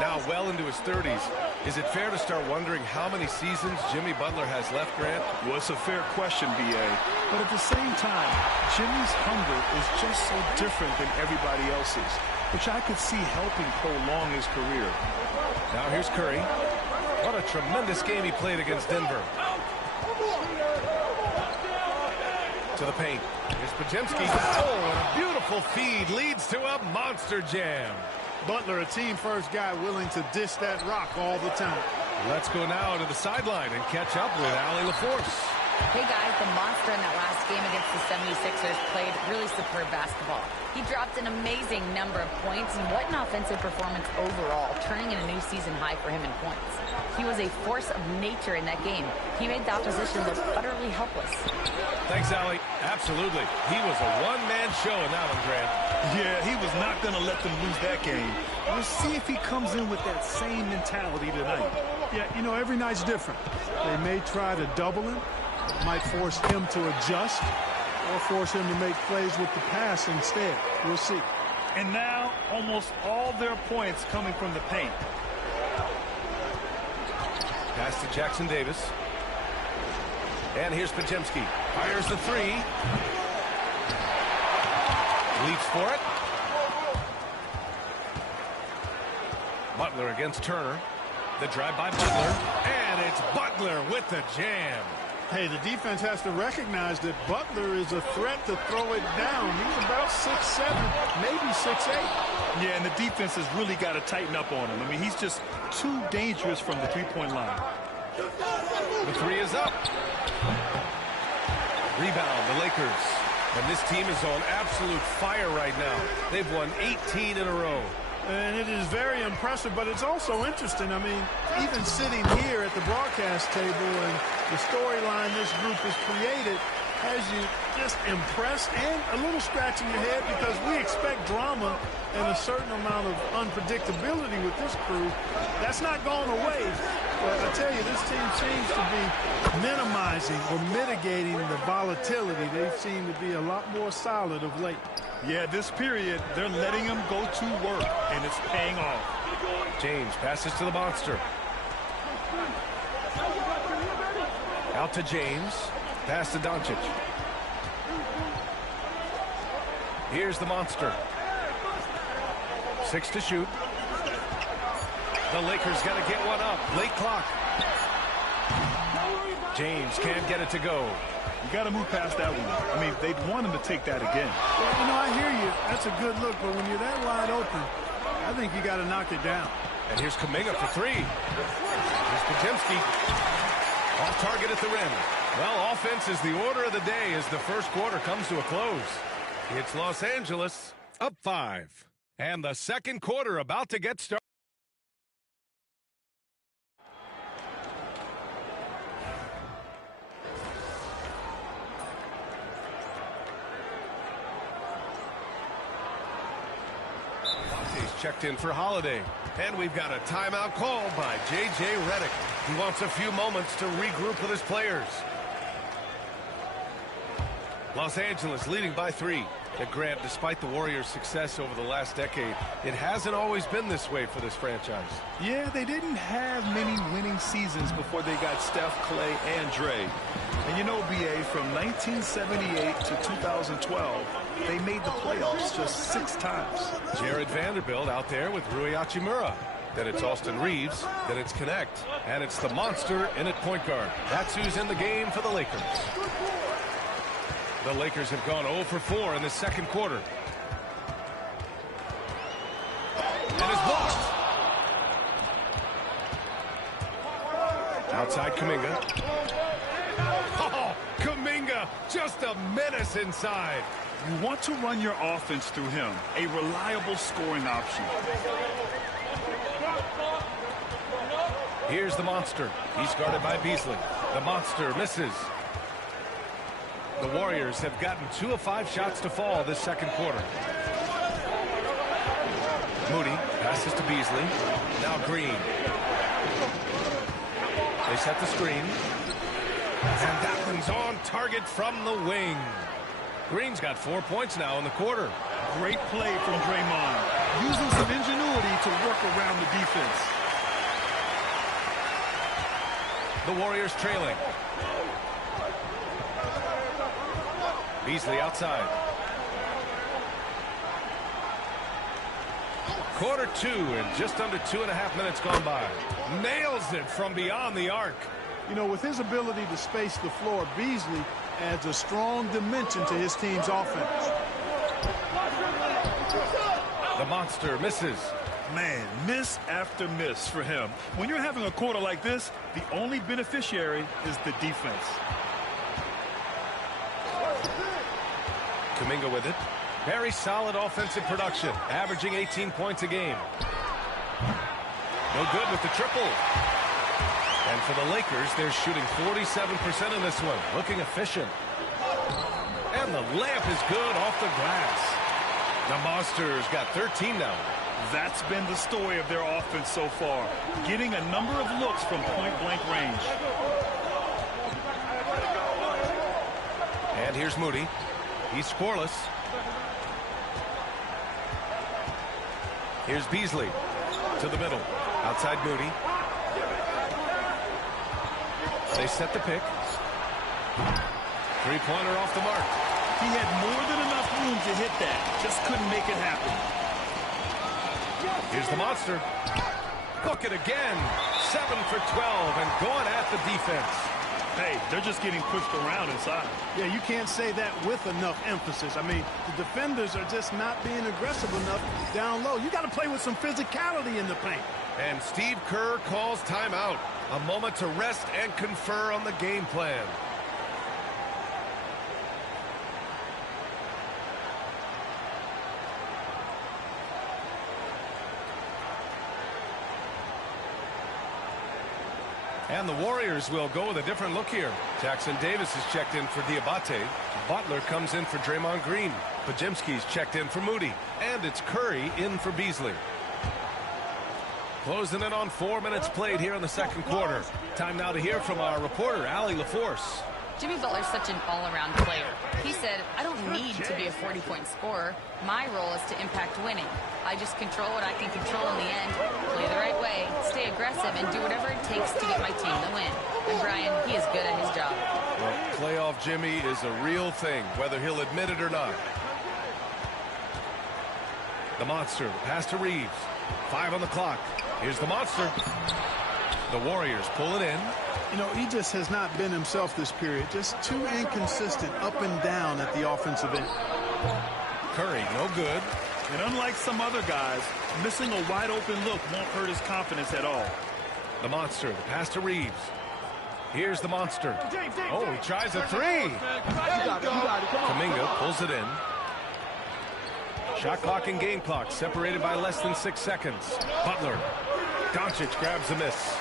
Now well into his 30s. Is it fair to start wondering how many seasons Jimmy Butler has left, Grant? Well, it's a fair question, B.A. But at the same time, Jimmy's hunger is just so different than everybody else's, which I could see helping prolong his career. Now here's Curry. What a tremendous game he played against Denver. To the paint. Here's Podziemski. Oh, and a beautiful feed leads to a monster jam. Butler, a team-first guy willing to dish that rock all the time. Let's go now to the sideline and catch up with Allie LaForce. Hey guys, the monster in that last game against the 76ers played really superb basketball. He dropped an amazing number of points, and what an offensive performance overall, turning in a new season high for him in points. He was a force of nature in that game. He made the opposition look utterly helpless. Thanks, Allie. Absolutely. He was a one-man show in that one, Grant. Yeah, he was not going to let them lose that game. We'll see if he comes in with that same mentality tonight. Yeah, you know, every night's different. They may try to double him, might force him to adjust, or force him to make plays with the pass instead. We'll see. And now, almost all their points coming from the paint. Pass to Jackson Davis. And here's Podziemski. Fires the three. Leaps for it. Butler against Turner. The drive by Butler. And it's Butler with the jam. Hey, the defense has to recognize that Butler is a threat to throw it down. He's about 6'7", maybe 6'8". Yeah, and the defense has really got to tighten up on him. I mean, he's just too dangerous from the three-point line. The three is up. Rebound, the Lakers. And this team is on absolute fire right now. They've won 18 in a row. And it is very impressive, but it's also interesting. I mean, even sitting here at the broadcast table and the storyline this group has created has you just impressed and a little scratching your head, because we expect drama and a certain amount of unpredictability with this crew. That's not going away. But I tell you, this team seems to be minimizing or mitigating the volatility. They seem to be a lot more solid of late. Yeah, this period, they're letting him go to work, and it's paying off. James passes to the monster. Out to James. Pass to Doncic. Here's the monster. 6 to shoot. The Lakers got to get one up. Late clock. James can't get it to go. You got to move past that one. I mean, they'd want him to take that again. Well, you know, I hear you. That's a good look, but when you're that wide open, I think you got to knock it down. And here's Kuminga for three. Here's Podziemski. Off target at the rim. Well, offense is the order of the day as the first quarter comes to a close. It's Los Angeles up 5. And the second quarter about to get started. Checked in for Holiday. And we've got a timeout called by J.J. Redick. He wants a few moments to regroup with his players. Los Angeles leading by 3. At Grant, despite the Warriors' success over the last decade, it hasn't always been this way for this franchise. Yeah, they didn't have many winning seasons before they got Steph, Clay, and Dre. And you know, B.A., from 1978 to 2012, they made the playoffs just 6 times. Jared Vanderbilt out there with Rui Hachimura. Then it's Austin Reeves. Then it's Connect. And it's the monster in at point guard. That's who's in the game for the Lakers. The Lakers have gone 0 for 4 in the second quarter. And it's blocked. Outside Kuminga. Oh, Kuminga, just a menace inside. You want to run your offense through him, a reliable scoring option. Here's the monster. He's guarded by Beasley. The monster misses. The Warriors have gotten 2 of 5 shots to fall this second quarter. Moody passes to Beasley. Now Green. They set the screen. And that one's on target from the wing. Green's got 4 points now in the quarter. Great play from Draymond, using some ingenuity to work around the defense. The Warriors trailing. Beasley outside. Quarter 2 and just under 2.5 minutes gone by. Nails it from beyond the arc. You know, with his ability to space the floor, Beasley adds a strong dimension to his team's offense. The monster misses. Man, miss after miss for him. When you're having a quarter like this, the only beneficiary is the defense. Kuminga with it. Very solid offensive production, averaging 18 points a game. No good with the triple. And for the Lakers, they're shooting 47% in this one, looking efficient. And the layup is good off the glass. The Monsters got 13 now. That's been the story of their offense so far, getting a number of looks from point-blank range. And here's Moody. He's scoreless. Here's Beasley to the middle. Outside Moody. They set the pick. Three-pointer off the mark. He had more than enough room to hit that. Just couldn't make it happen. Here's the Monster. Book it again. 7 for 12 and going at the defense. Hey, they're just getting pushed around inside. Yeah, you can't say that with enough emphasis. I mean, the defenders are just not being aggressive enough down low. You got to play with some physicality in the paint. And Steve Kerr calls timeout. A moment to rest and confer on the game plan. And the Warriors will go with a different look here. Jackson Davis is checked in for Diabate. Butler comes in for Draymond Green. Podziemski's checked in for Moody. And it's Curry in for Beasley. Closing in on 4 minutes played here in the second quarter. Time now to hear from our reporter, Allie LaForce. Jimmy Butler's such an all-around player. He said, I don't need to be a 40-point scorer. My role is to impact winning. I just control what I can control in the end, play the right way, stay aggressive, and do whatever it takes to get my team the win. And Brian, he is good at his job. Well, playoff Jimmy is a real thing, whether he'll admit it or not. The Monster, pass to Reeves. 5 on the clock. Here's the Monster. The Warriors pull it in. You know, he just has not been himself this period. Just too inconsistent up and down at the offensive end. Curry, no good. And unlike some other guys, missing a wide-open look won't hurt his confidence at all. The Monster, the pass to Reeves. Here's the Monster. Oh, he tries a three. Kuminga pulls it in. Shot clock and game clock separated by less than 6 seconds. Butler. Doncic grabs a miss.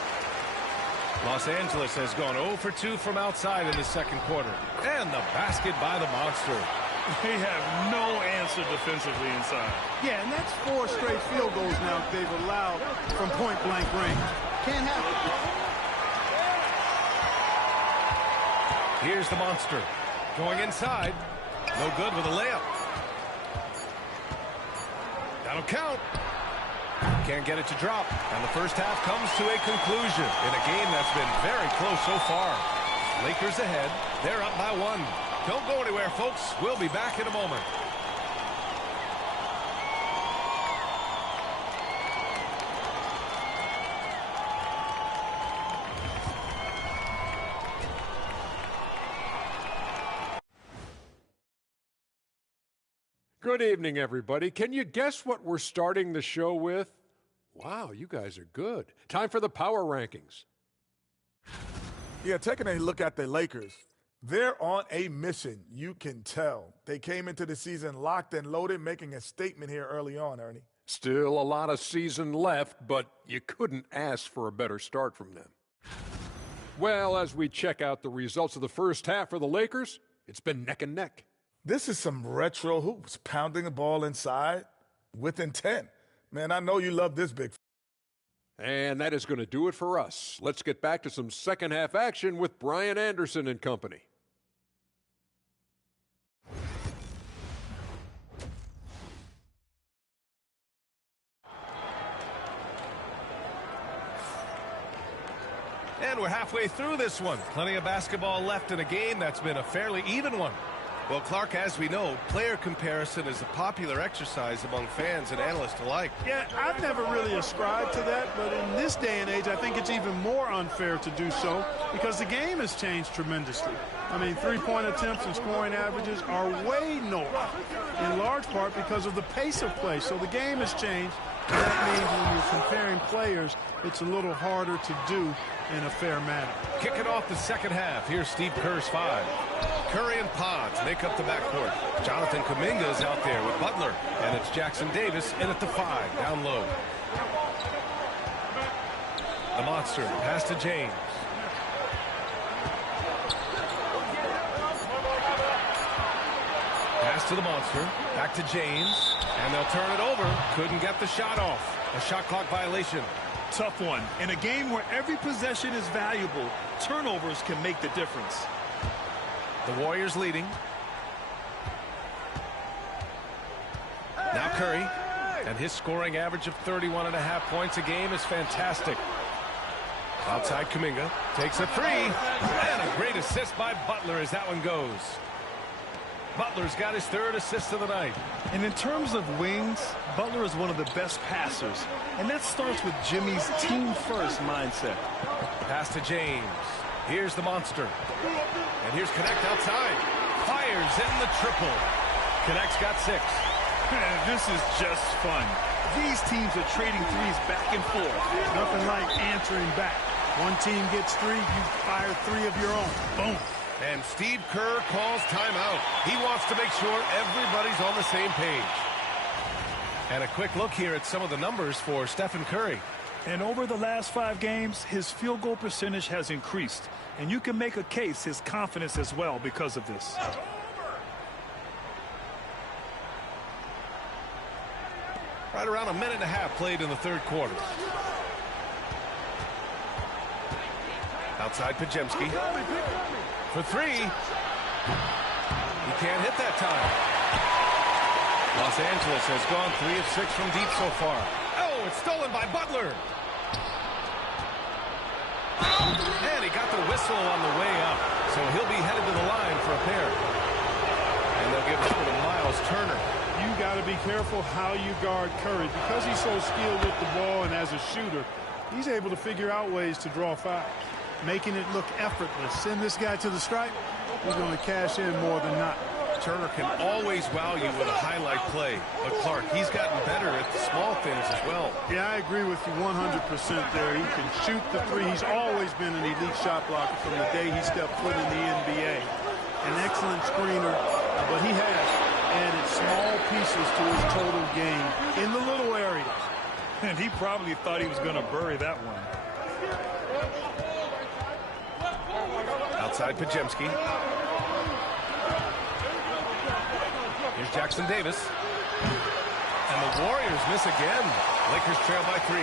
Los Angeles has gone 0 for 2 from outside in the second quarter. And the basket by the Monster. They have no answer defensively inside. Yeah, and that's 4 straight field goals now they've allowed from point-blank range. Can't happen. Here's the Monster. Going inside. No good with a layup. That'll count. Can't get it to drop. And the first half comes to a conclusion in a game that's been very close so far. Lakers ahead. They're up by 1. Don't go anywhere, folks. We'll be back in a moment. Good evening, everybody. Can you guess what we're starting the show with? Wow, you guys are good. Time for the power rankings. Yeah, taking a look at the Lakers. They're on a mission, you can tell. They came into the season locked and loaded, making a statement here early on, Ernie. Still a lot of season left, but you couldn't ask for a better start from them. Well, as we check out the results of the first half for the Lakers, it's been neck and neck. This is some retro hoops, pounding the ball inside with intent. Man, I know you love this big. And that is going to do it for us. Let's get back to some second half action with Brian Anderson and company. And we're halfway through this one. Plenty of basketball left in a game that's been a fairly even one. Well, Clark, as we know, player comparison is a popular exercise among fans and analysts alike. Yeah, I've never really ascribed to that, but in this this day and age, I think it's even more unfair to do so because the game has changed tremendously. I mean, three-point attempts and scoring averages are way north, in large part because of the pace of play. So the game has changed, and that means when you're comparing players, it's a little harder to do in a fair manner. Kicking off the second half. Here's Steve Kerr's 5. Curry and Pods make up the backcourt. Jonathan Kuminga is out there with Butler, and it's Jackson Davis in at the 5, down low. The Monster pass to James. Pass to the Monster. Back to James. And they'll turn it over. Couldn't get the shot off. A shot clock violation. Tough one. In a game where every possession is valuable, turnovers can make the difference. The Warriors leading. Now Curry. And his scoring average of 31.5 points a game is fantastic. Outside Kuminga. Takes a 3. And a great assist by Butler as that one goes. Butler's got his 3rd assist of the night. And in terms of wings, Butler is one of the best passers. And that starts with Jimmy's team-first mindset. Pass to James. Here's the Monster. And here's Connect outside. Fires in the triple. Connect's got 6. This is just fun. These teams are trading threes back and forth. Nothing like answering back. One team gets 3, you fire 3 of your own. Boom. And Steve Kerr calls timeout. He wants to make sure everybody's on the same page. And a quick look here at some of the numbers for Stephen Curry. And over the last 5 games, his field goal percentage has increased. And you can make a case his confidence as well because of this. Right around a minute and a half played in the 3rd quarter. Outside Podziemski. For 3. He can't hit that time. Los Angeles has gone 3 of 6 from deep so far. Oh, it's stolen by Butler. And he got the whistle on the way up. So he'll be headed to the line for a pair. And they'll give it to Miles Turner. You got to be careful how you guard Curry. Because he's so skilled with the ball and as a shooter, he's able to figure out ways to draw fouls, making it look effortless. Send this guy to the stripe, he's going to cash in more than not. Turner can always wow you with a highlight play. But Clark, he's gotten better at the small things as well. Yeah, I agree with you 100% there. He can shoot the 3. He's always been an elite shot blocker from the day he stepped foot in the NBA. An excellent screener, but he has added small pieces to his total game in the little areas. And he probably thought he was going to bury that one. Outside Podziemski. Here's Jackson Davis. And the Warriors miss again. Lakers trail by 3.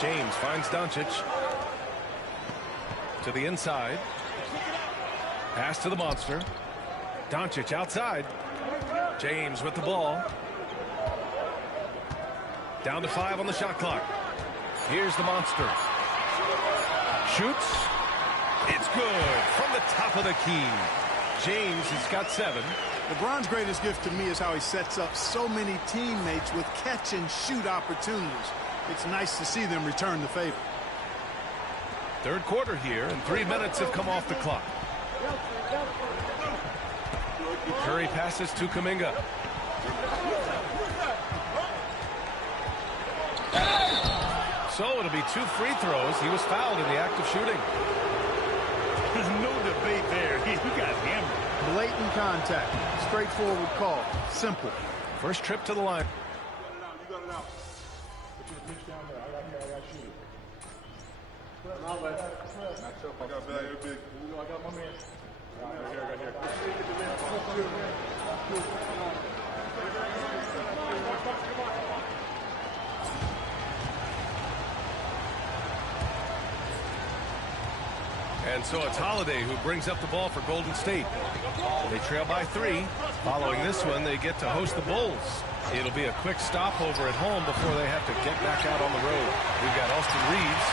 James finds Doncic. To the inside. Pass to the Monster. Doncic outside. James with the ball. Down to 5 on the shot clock. Here's the Monster. Shoots. It's good from the top of the key. James has got 7. LeBron's greatest gift to me is how he sets up so many teammates with catch and shoot opportunities. It's nice to see them return the favor. 3rd quarter here, and 3 minutes have come off the clock. Curry passes to Kuminga. So it'll be 2 free throws. He was fouled in the act of shooting. No debate there. He got hammered. Blatant contact. Straightforward call. Simple. First trip to the line. And so it's Holiday who brings up the ball for Golden State. They trail by 3. Following this one, they get to host the Bulls. It'll be a quick stopover at home before they have to get back out on the road. We've got Austin Reeves.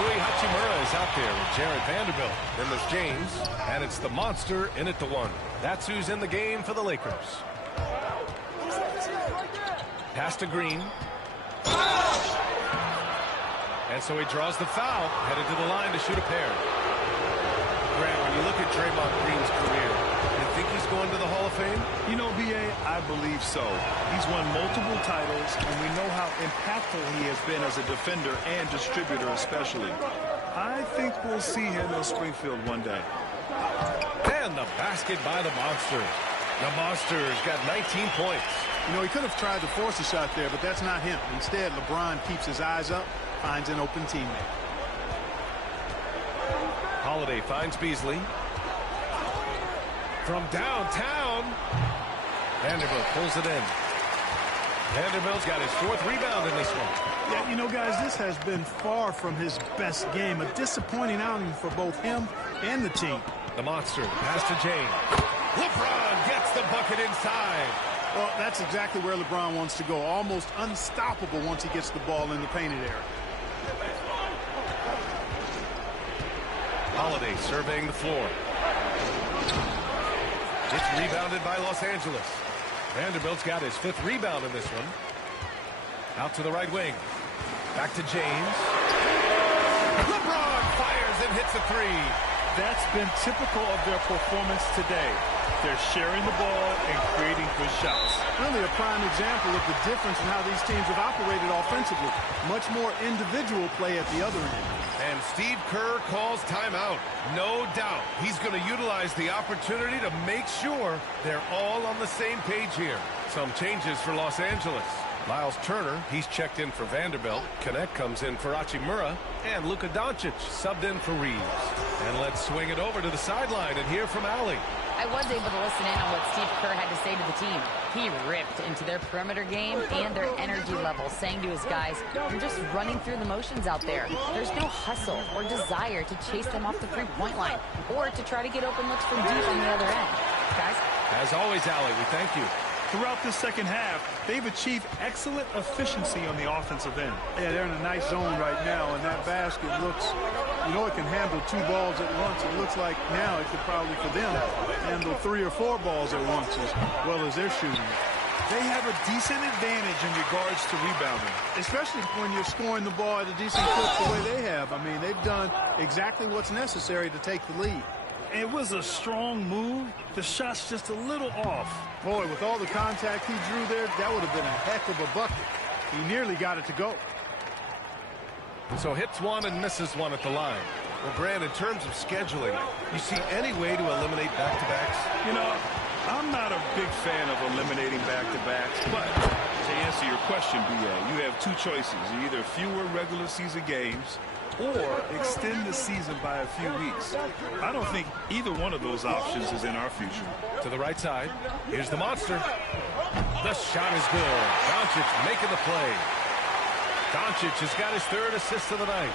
Rui Hachimura is out there with Jared Vanderbilt. Then there's James, and it's the Monster in at the 1. That's who's in the game for the Lakers. Pass to Green. And so he draws the foul, headed to the line to shoot a pair. Grant, when you look at Draymond Green's career, you think he's going to the Hall of Fame? You know, B.A., I believe so. He's won multiple titles, and we know how impactful he has been as a defender and distributor especially. I think we'll see him in Springfield one day. And the basket by the Monsters. The Monsters got 19 points. You know, he could have tried to force a shot there, but that's not him. Instead, LeBron keeps his eyes up, finds an open teammate. Holiday finds Beasley. From downtown, Vanderbilt pulls it in. Vanderbilt's got his 4th rebound in this one. Yeah, you know, guys, this has been far from his best game. A disappointing outing for both him and the team. The Monster, pass to James. LeBron gets the bucket inside. Well, that's exactly where LeBron wants to go. Almost unstoppable once he gets the ball in the painted area. Holiday surveying the floor. It's rebounded by Los Angeles. Vanderbilt's got his 5th rebound in this one. Out to the right wing. Back to James. LeBron fires and hits a 3. That's been typical of their performance today. They're sharing the ball and creating good shots. Really a prime example of the difference in how these teams have operated offensively. Much more individual play at the other end. And Steve Kerr calls timeout. No doubt he's going to utilize the opportunity to make sure they're all on the same page here. Some changes for Los Angeles. Miles Turner, he's checked in for Vanderbilt. Connect comes in for Hachimura. And Luka Doncic subbed in for Reeves. And let's swing it over to the sideline and hear from Allie. I was able to listen in on what Steve Kerr had to say to the team. He ripped into their perimeter game and their energy level, saying to his guys, "You're just running through the motions out there. There's no hustle or desire to chase them off the three-point line or to try to get open looks from deep on the other end." Guys? As always, Allie, we thank you. Throughout this second half, they've achieved excellent efficiency on the offensive end. Yeah, they're in a nice zone right now, and that basket looks, you know, it can handle 2 balls at once. It looks like now it could probably, for them, handle 3 or 4 balls at once as well as they're shooting. They have a decent advantage in regards to rebounding. Especially when you're scoring the ball at a decent clip the way they have. I mean, they've done exactly what's necessary to take the lead. It was a strong move. The shot's just a little off. Boy, with all the contact he drew there, that would have been a heck of a bucket. He nearly got it to go. So hits one and misses one at the line. Well, Grant, in terms of scheduling, you see any way to eliminate back-to-backs? You know, I'm not a big fan of eliminating back-to-backs, but to answer your question, B.A., you have 2 choices. Either fewer regular season games or extend the season by a few weeks. I don't think either one of those options is in our future. To the right side. Here's the Monster. The shot is good. Doncic making the play. Doncic has got his 3rd assist of the night.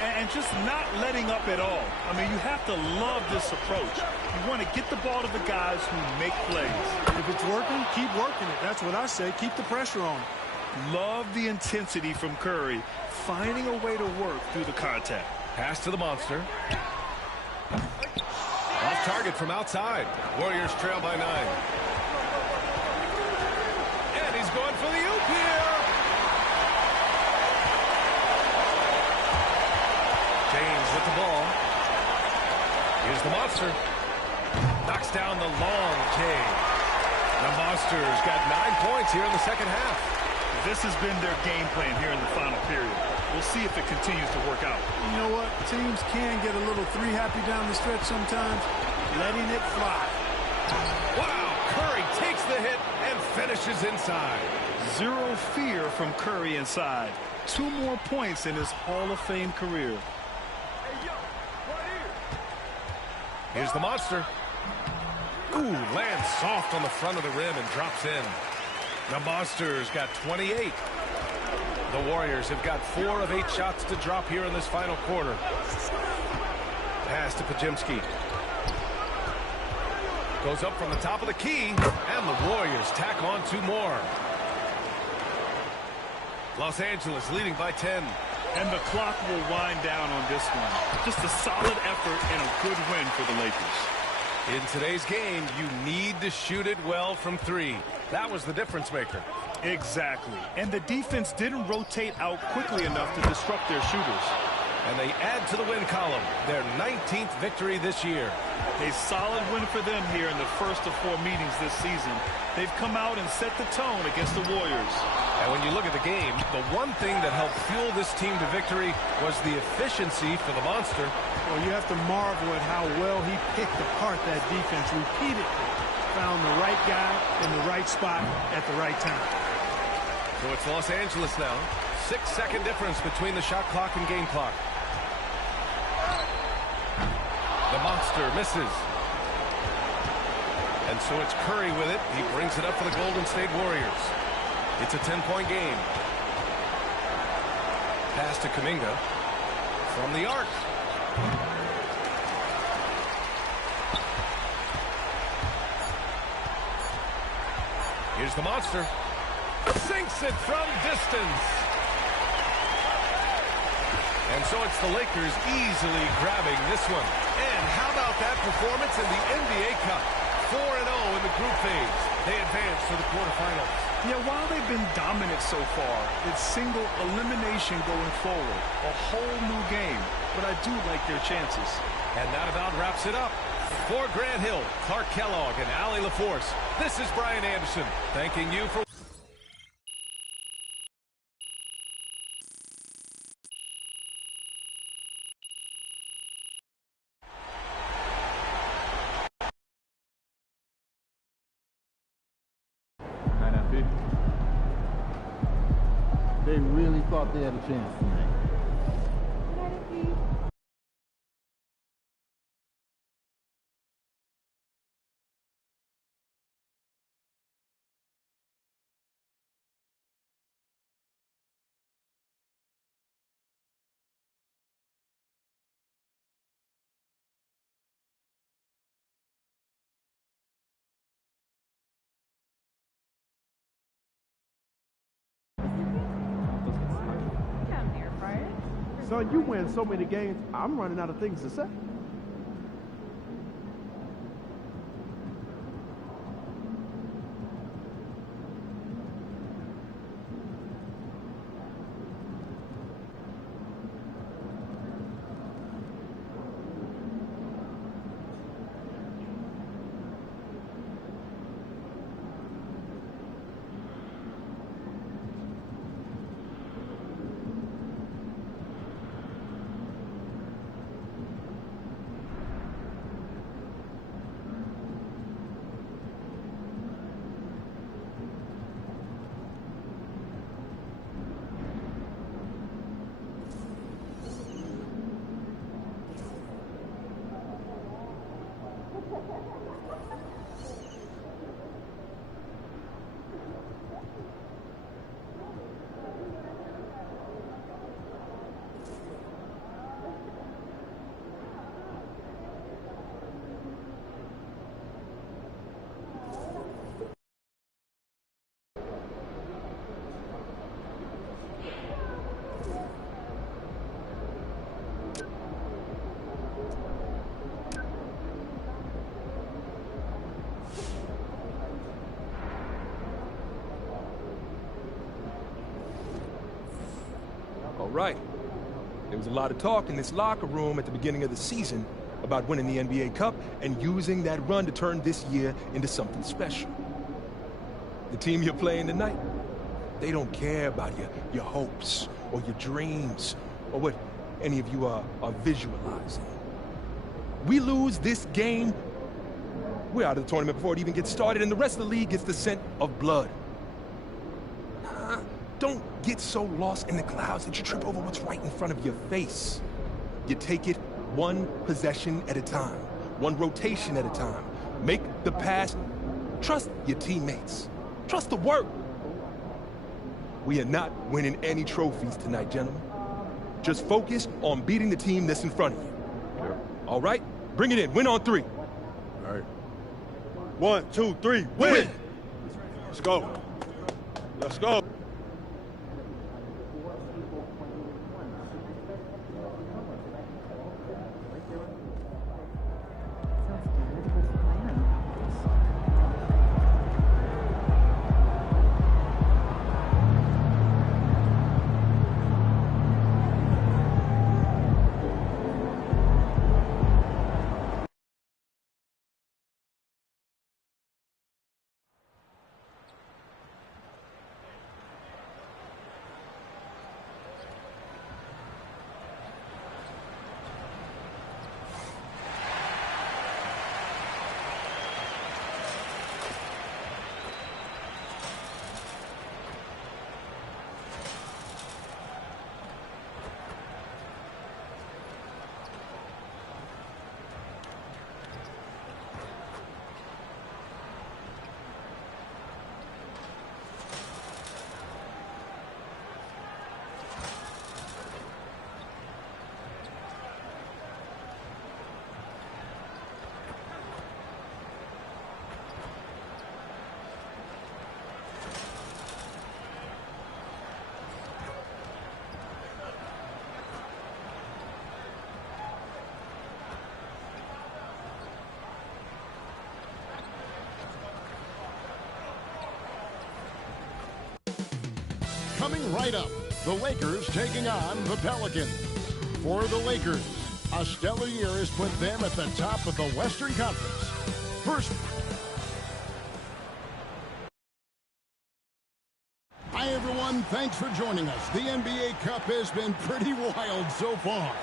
And just not letting up at all. I mean, you have to love this approach. You want to get the ball to the guys who make plays. If it's working, keep working it. That's what I say. Keep the pressure on. Love the intensity from Curry, finding a way to work through the contact. Pass to the Monster. Off target from outside. Warriors trail by 9. And he's going for the oop here. James with the ball. Here's the Monster. Knocks down the long J. The Monsters got 9 points here in the second half. This has been their game plan here in the final period. We'll see if it continues to work out. You know what? Teams can get a little 3-happy down the stretch sometimes. Letting it fly. Wow! Curry takes the hit and finishes inside. 0 fear from Curry inside. 2 more points in his Hall of Fame career. Here's the Monster. Ooh, lands soft on the front of the rim and drops in. The Monsters got 28. The Warriors have got 4 of 8 shots to drop here in this final quarter. Pass to Podziemski. Goes up from the top of the key, and the Warriors tack on 2 more. Los Angeles leading by 10. And the clock will wind down on this one. Just a solid effort and a good win for the Lakers. In today's game, you need to shoot it well from 3. That was the difference maker. Exactly. And the defense didn't rotate out quickly enough to disrupt their shooters. And they add to the win column, their 19th victory this year. A solid win for them here in the first of 4 meetings this season. They've come out and set the tone against the Warriors. And when you look at the game, the one thing that helped fuel this team to victory was the efficiency for the Monster. Well, you have to marvel at how well he picked apart that defense repeatedly. Found the right guy in the right spot at the right time. So it's Los Angeles now. 6-second difference between the shot clock and game clock. The Monster misses. And so it's Curry with it. He brings it up for the Golden State Warriors. It's a 10-point game. Pass to Kuminga from the arc. Here's the Monster. Sinks it from distance. And so it's the Lakers easily grabbing this one. And how about that performance in the NBA Cup? 4-0 in the group phase. They advance to the quarterfinals. Yeah, while they've been dominant so far, it's single elimination going forward. A whole new game. But I do like their chances. And that about wraps it up. For Grant Hill, Clark Kellogg, and Allie LaForce, this is Brian Anderson, thanking you for... They really thought they had a chance tonight. Son, you win so many games, I'm running out of things to say. Right. There was a lot of talk in this locker room at the beginning of the season about winning the NBA Cup and using that run to turn this year into something special. The team you're playing tonight, they don't care about your hopes or your dreams or what any of you are visualizing. We lose this game, we're out of the tournament before it even gets started, and the rest of the league gets the scent of blood. Don't get so lost in the clouds that you trip over what's right in front of your face. You take it one possession at a time, one rotation at a time. Make the pass. Trust your teammates. Trust the work. We are not winning any trophies tonight, gentlemen. Just focus on beating the team that's in front of you. Sure. All right? Bring it in. Win on 3. All right. 1, 2, 3, win! Let's go. Let's go. Coming right up, the Lakers taking on the Pelicans. For the Lakers, a stellar year has put them at the top of the Western Conference. First, hi everyone, thanks for joining us. The NBA Cup has been pretty wild so far.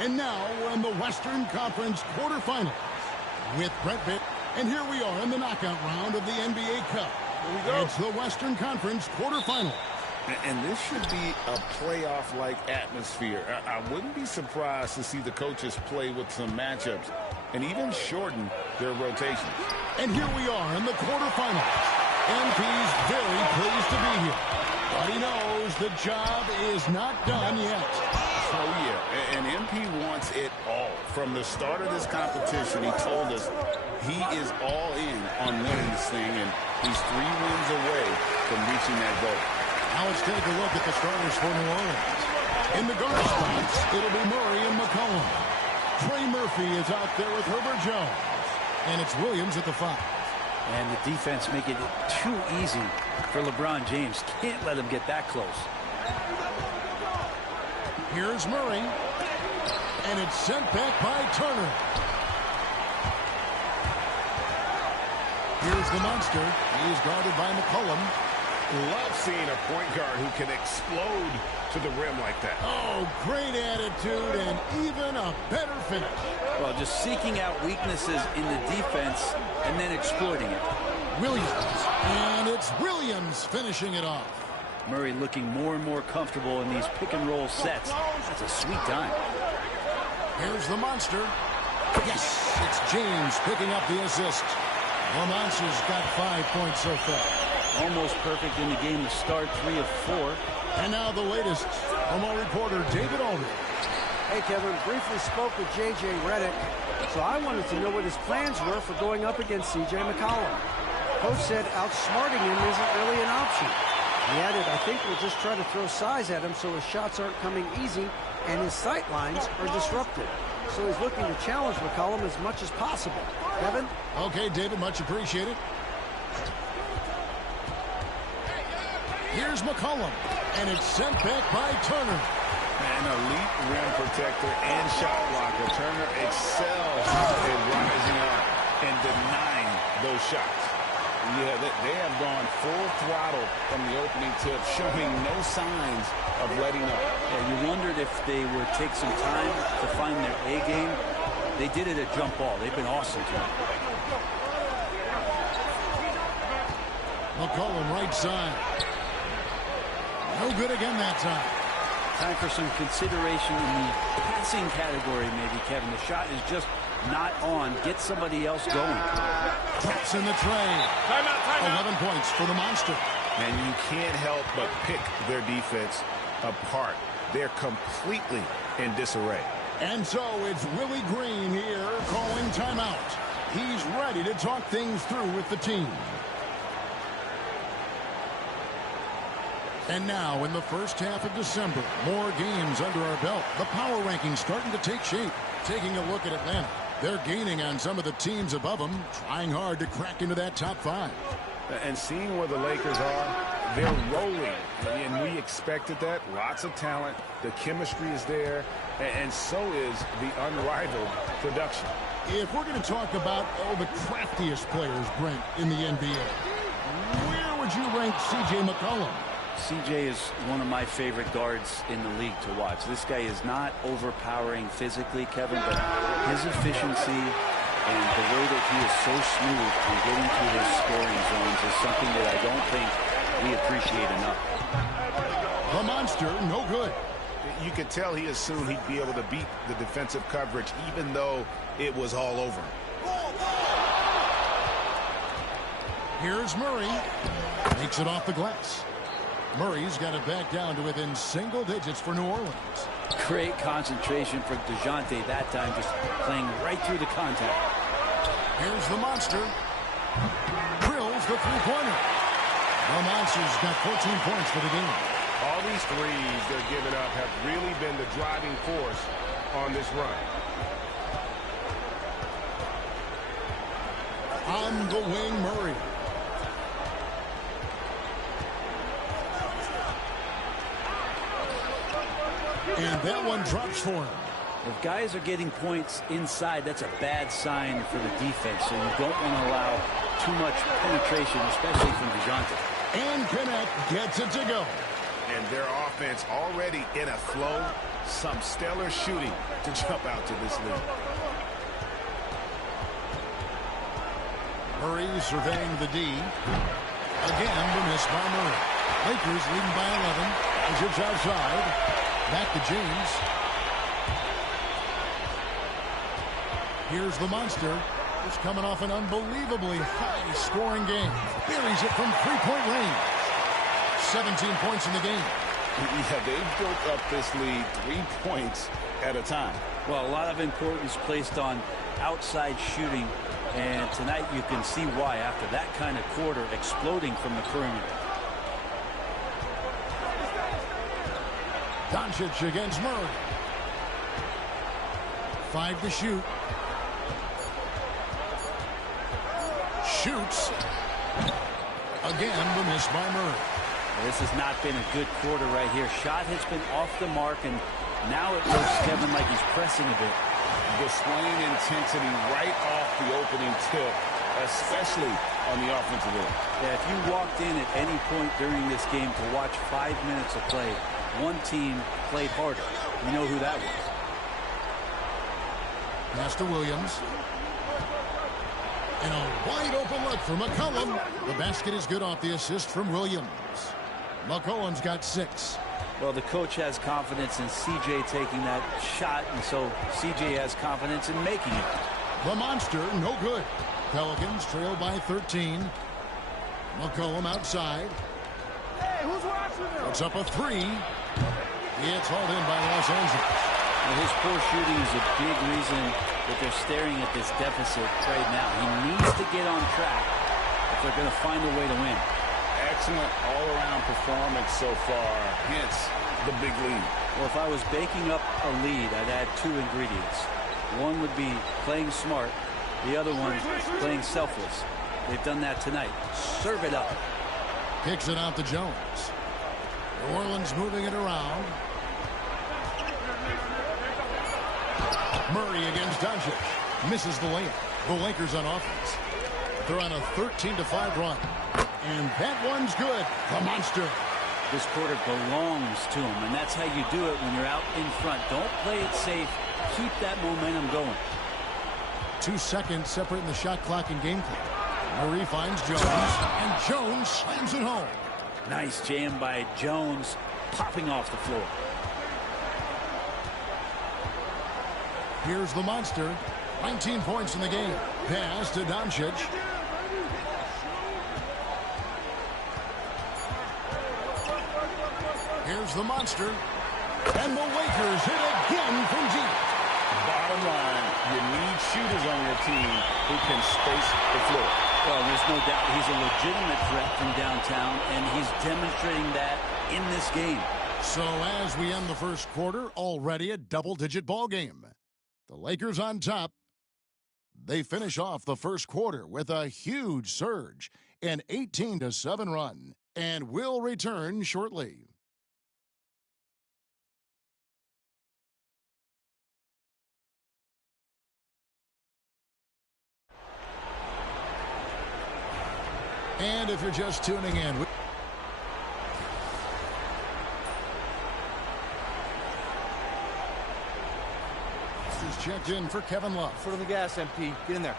And now we're in the Western Conference quarterfinals with Brent Pitt. And here we are in the knockout round of the NBA Cup. Here we go. It's the Western Conference quarterfinals. And this should be a playoff-like atmosphere. I wouldn't be surprised to see the coaches play with some matchups and even shorten their rotations. And here we are in the quarterfinals. MP's very pleased to be here. But he knows the job is not done yet. Oh, yeah. And MP wants it all. From the start of this competition, he told us he is all in on winning this thing, and he's 3 wins away from reaching that goal. Now let's take a look at the starters for New Orleans. In the guard spots, it'll be Murray and McCollum. Trey Murphy is out there with Herbert Jones. And it's Williams at the 5. And the defense making it too easy for LeBron James. Can't let him get that close. Here's Murray. And it's sent back by Turner. Here's the monster. He is guarded by McCollum. Love seeing a point guard who can explode to the rim like that. Oh, great attitude and even a better finish. Well, just seeking out weaknesses in the defense and then exploiting it. Williams. And it's Williams finishing it off. Murray looking more and more comfortable in these pick-and-roll sets. That's a sweet time. Here's the monster. Yes, it's James picking up the assist. The monster's got 5 points so far. Almost perfect in the game to start, 3 of 4. And now the latest from our reporter, David Aldridge. Hey, Kevin, briefly spoke with J.J. Redick, so I wanted to know what his plans were for going up against C.J. McCollum. Coach said outsmarting him isn't really an option. He added, I think we'll just try to throw size at him so his shots aren't coming easy and his sight lines are disrupted. So he's looking to challenge McCollum as much as possible. Kevin? Okay, David, much appreciated. Here's McCollum, and it's sent back by Turner. An elite rim protector and shot blocker. Turner excels in rising up and denying those shots. Yeah, they have gone full throttle from the opening tip, showing no signs of letting up. Yeah, you wondered if they would take some time to find their A game. They did it at jump ball. They've been awesome tonight. McCollum right side. No good again that time. Time for some consideration in the passing category, maybe, Kevin. The shot is just not on. Get somebody else going. Drops in the tray. Timeout. 11 points for the monster. And you can't help but pick their defense apart. They're completely in disarray. And so it's Willie Green here calling timeout. He's ready to talk things through with the team. And now, in the first half of December, more games under our belt. The power rankings starting to take shape. Taking a look at Atlanta, they're gaining on some of the teams above them, trying hard to crack into that top 5. And seeing where the Lakers are, they're rolling. And we expected that. Lots of talent. The chemistry is there. And so is the unrivaled production. If we're going to talk about the craftiest players, Brent, in the NBA, where would you rank C.J. McCollum? CJ is one of my favorite guards in the league to watch. This guy is not overpowering physically, Kevin, but his efficiency and the way that he is so smooth in getting to his scoring zones is something that I don't think we appreciate enough. The monster, no good. You could tell he assumed he'd be able to beat the defensive coverage, even though it was all over. Here's Murray. Makes it off the glass. Murray's got it back down to within single digits for New Orleans. Great concentration for DeJounte that time, just playing right through the contact. Here's the monster. Drills the three-pointer. The monster's got 14 points for the game. All these threes they're giving up have really been the driving force on this run. On the wing, Murray. And that one drops for him. If guys are getting points inside, that's a bad sign for the defense. So you don't want to allow too much penetration, especially from DeJounte. And Knecht gets it to go. And their offense already in a flow. Some stellar shooting to jump out to this lead. Murray surveying the D. Again, the miss by Murray. Lakers leading by 11. It's outside. Back to James. Here's the monster. He's coming off an unbelievably high-scoring game. Buries it from three-point range. 17 points in the game. Yeah, they've built up this lead 3 points at a time. Well, a lot of importance placed on outside shooting. And tonight you can see why after that kind of quarter exploding from the perimeter. Doncic against Murray. 5 to shoot. Shoots. Again, the miss by Murray. This has not been a good quarter right here. Shot has been off the mark, and now it looks, Kevin, like he's pressing a bit. Displaying intensity right off the opening tip, especially on the offensive end. Yeah, if you walked in at any point during this game to watch 5 minutes of play, one team played harder. You know who that was. Pass to Williams. And a wide open look for McCollum. The basket is good off the assist from Williams. McCollum's got 6. Well, the coach has confidence in C.J. taking that shot, and so C.J. has confidence in making it. The monster, no good. Pelicans trail by 13. McCollum outside. Hey, who's watching them? Puts up a 3. It's hauled in by Los Angeles. Well, his poor shooting is a big reason that they're staring at this deficit right now. He needs to get on track if they're going to find a way to win. Excellent all-around performance so far, hence the big lead. Well, if I was baking up a lead, I'd add 2 ingredients. One would be playing smart. The other one, playing selfless. They've done that tonight. Serve it up. Kicks it out to Jones. New Orleans moving it around. Murray against Doncic. Misses the layup. The Lakers on offense. They're on a 13-5 run. And that one's good. The monster. This quarter belongs to him, and that's how you do it when you're out in front. Don't play it safe. Keep that momentum going. 2 seconds separating the shot clock and game clock. Murray finds Jones, and Jones slams it home. Nice jam by Jones, popping off the floor. Here's the monster. 19 points in the game. Pass to Doncic. Here's the monster. And the Lakers hit again from deep. Bottom line, you need shooters on your team who can space the floor. Well, there's no doubt he's a legitimate threat from downtown, and he's demonstrating that in this game. So as we end the first quarter, already a double-digit ball game. The Lakers on top. They finish off the first quarter with a huge surge, an 18-7 run, and will return shortly. And if you're just tuning in, this is checked in for Kevin Love. Foot on the gas, MP. Get in there.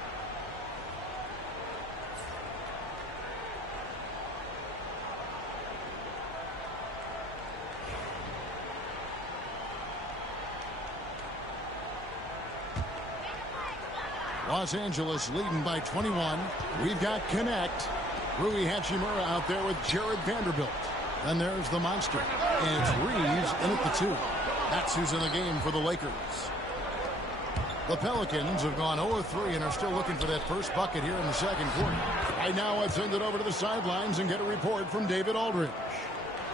Los Angeles leading by 21. We've got Knecht. Rui Hachimura out there with Jared Vanderbilt. Then there's the monster. And it's Reeves in at the 2. That's who's in the game for the Lakers. The Pelicans have gone 0-3 and are still looking for that first bucket here in the second quarter. Right now, I'd send it over to the sidelines and get a report from David Aldridge.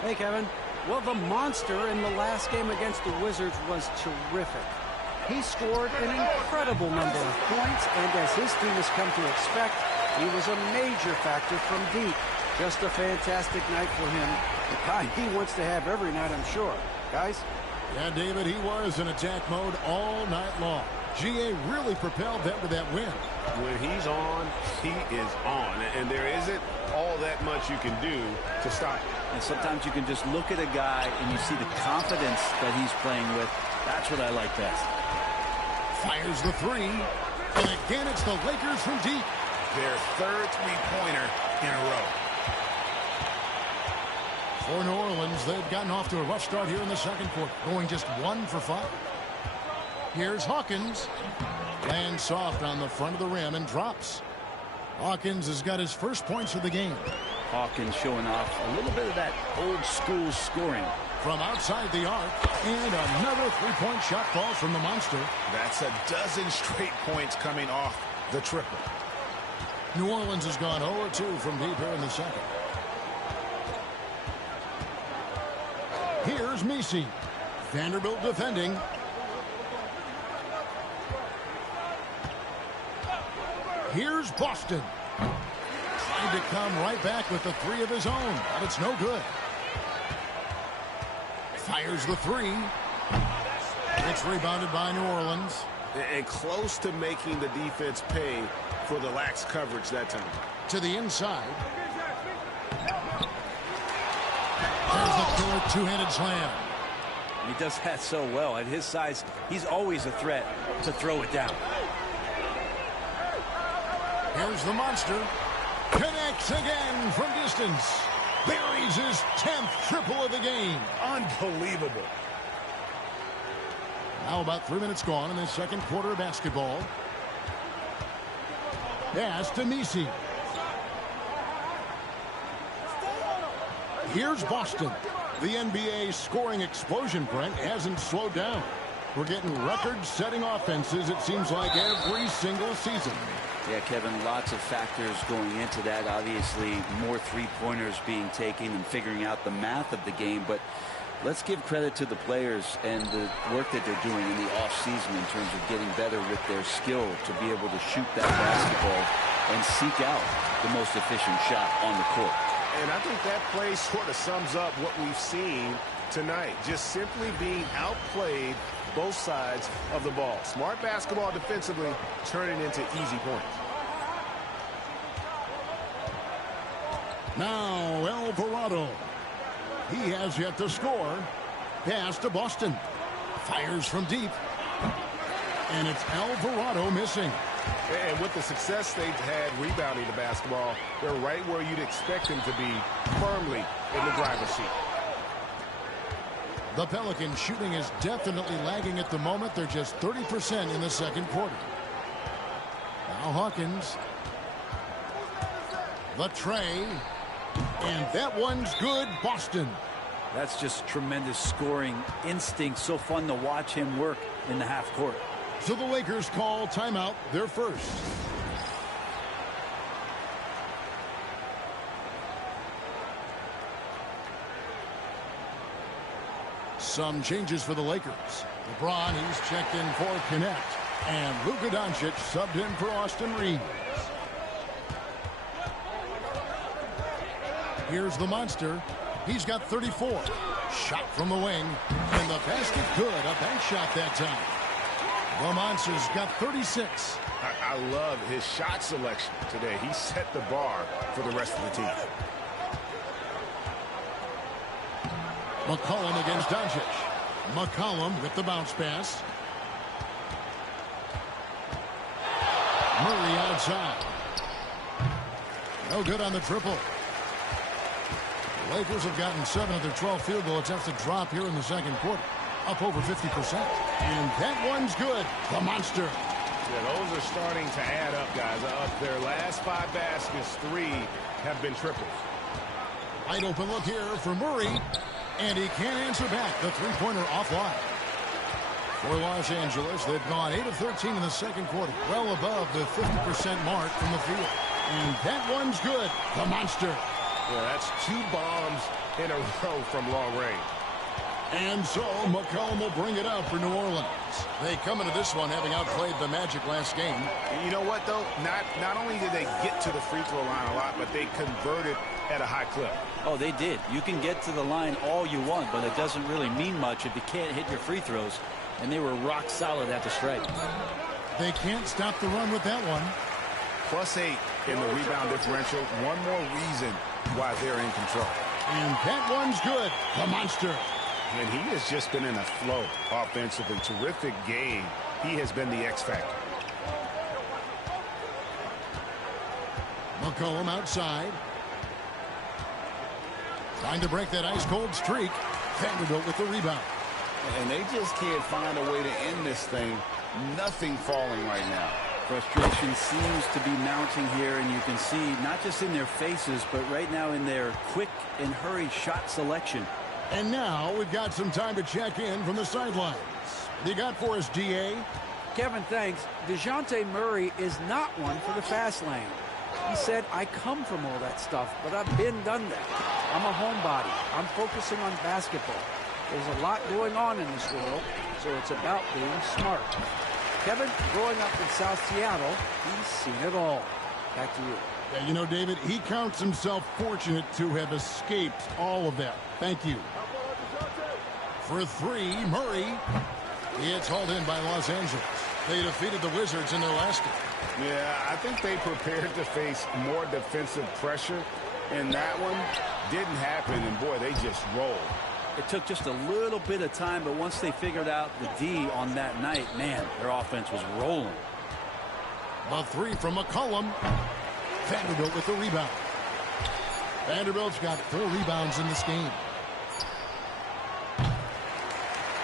Hey, Kevin. Well, the monster in the last game against the Wizards was terrific. He scored an incredible number of points, and as his team has come to expect, he was a major factor from deep. Just a fantastic night for him. The kind he wants to have every night, I'm sure. Guys? Yeah, David, he was in attack mode all night long. GA really propelled them to that win. When he's on, he is on. And there isn't all that much you can do to stop him. And sometimes you can just look at a guy and you see the confidence that he's playing with. That's what I like best. Fires the three. And again, it's the Lakers from deep. Their third three-pointer in a row. For New Orleans, they've gotten off to a rough start here in the second quarter, going just 1 for 5. Here's Hawkins. Lands soft on the front of the rim and drops. Hawkins has got his first points of the game. Hawkins showing off a little bit of that old school scoring. From outside the arc, and another three-point shot falls from the monster. That's a dozen straight points coming off the triple. New Orleans has gone 0-2 from deep here in the second. Here's Messi. Vanderbilt defending. Here's Boston. Trying to come right back with the three of his own, but it's no good. Fires the three. It's rebounded by New Orleans. And close to making the defense pay for the lax coverage that time. To the inside. There's the killer two-handed slam. He does that so well. At his size, he's always a threat to throw it down. Here's the monster. Connects again from distance. Buries his 10th triple of the game. Unbelievable. Now about 3 minutes gone in the second quarter of basketball. Pass to Messi. Here's Boston. The NBA scoring explosion, Brent, hasn't slowed down. We're getting record-setting offenses, it seems like, every single season. Yeah, Kevin, lots of factors going into that. Obviously, more three-pointers being taken and figuring out the math of the game. But let's give credit to the players and the work that they're doing in the offseason in terms of getting better with their skill to be able to shoot that basketball and seek out the most efficient shot on the court. And I think that play sort of sums up what we've seen tonight. Just simply being outplayed both sides of the ball. Smart basketball defensively turning into easy points. Now Alvarado. He has yet to score. Pass to Boston. Fires from deep. And it's Alvarado missing. And with the success they've had rebounding the basketball, they're right where you'd expect them to be, firmly in the driver's seat. The Pelicans shooting is definitely lagging at the moment. They're just 30% in the second quarter. Now Hawkins. The tray. And that one's good, Boston. That's just tremendous scoring instinct. So fun to watch him work in the half court. So the Lakers call timeout, their first. Some changes for the Lakers. LeBron, he's checked in for Connect. And Luka Doncic subbed in for Austin Reeves. Here's the monster. He's got 34. Shot from the wing. And the basket good. A bank shot that time. The monster's got 36. I love his shot selection today. He set the bar for the rest of the team. McCollum against Doncic. McCollum with the bounce pass. Murray outside. No good on the triple. The Lakers have gotten 7 of their 12 field goal attempts to drop here in the second quarter. Up over 50%. And that one's good. The monster. Yeah, those are starting to add up, guys. Of their last 5 baskets, 3 have been triples. Wide open look here for Murray. And he can't answer back. The three-pointer offline. For Los Angeles, they've gone 8 of 13 in the second quarter. Well above the 50% mark from the field. And that one's good. The monster. Yeah, that's 2 bombs in a row from long range. And so McCollum will bring it out for New Orleans. They come into this one having outplayed the Magic last game. You know what, though? Not only did they get to the free throw line a lot, but they converted at a high clip. Oh, they did. You can get to the line all you want, but it doesn't really mean much if you can't hit your free throws. And they were rock solid at the stripe. They can't stop the run with that one. +8 in the rebound differential. One more reason why they're in control. And that one's good. The monster. And he has just been in a flow offensively. Terrific game. He has been the X factor. McCollum outside. Trying to break that ice-cold streak. Vanderbilt with the rebound. And they just can't find a way to end this thing. Nothing falling right now. Frustration seems to be mounting here, and you can see not just in their faces, but right now in their quick and hurried shot selection. And now we've got some time to check in from the sidelines. What do you got for us, DA? Kevin, thanks. DeJounte Murray is not one for the fast lane. He said, I come from all that stuff, but I've done that. I'm a homebody. I'm focusing on basketball. There's a lot going on in this world, so it's about being smart. Kevin, growing up in South Seattle, he's seen it all. Back to you. Yeah, you know, David, he counts himself fortunate to have escaped all of that. Thank you. For three, Murray. It's hauled in by Los Angeles. They defeated the Wizards in their last game. Yeah, I think they prepared to face more defensive pressure, and that one didn't happen, and boy, they just rolled. It took just a little bit of time, but once they figured out the D on that night, man, their offense was rolling. The three from McCollum. Vanderbilt with the rebound. Vanderbilt's got 4 rebounds in this game.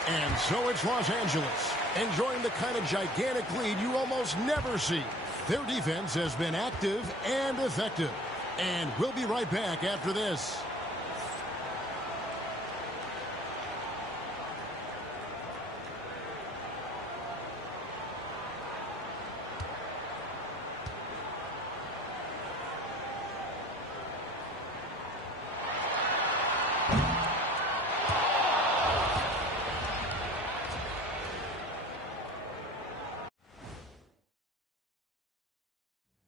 And so it's Los Angeles, enjoying the kind of gigantic lead you almost never see. Their defense has been active and effective. And we'll be right back after this.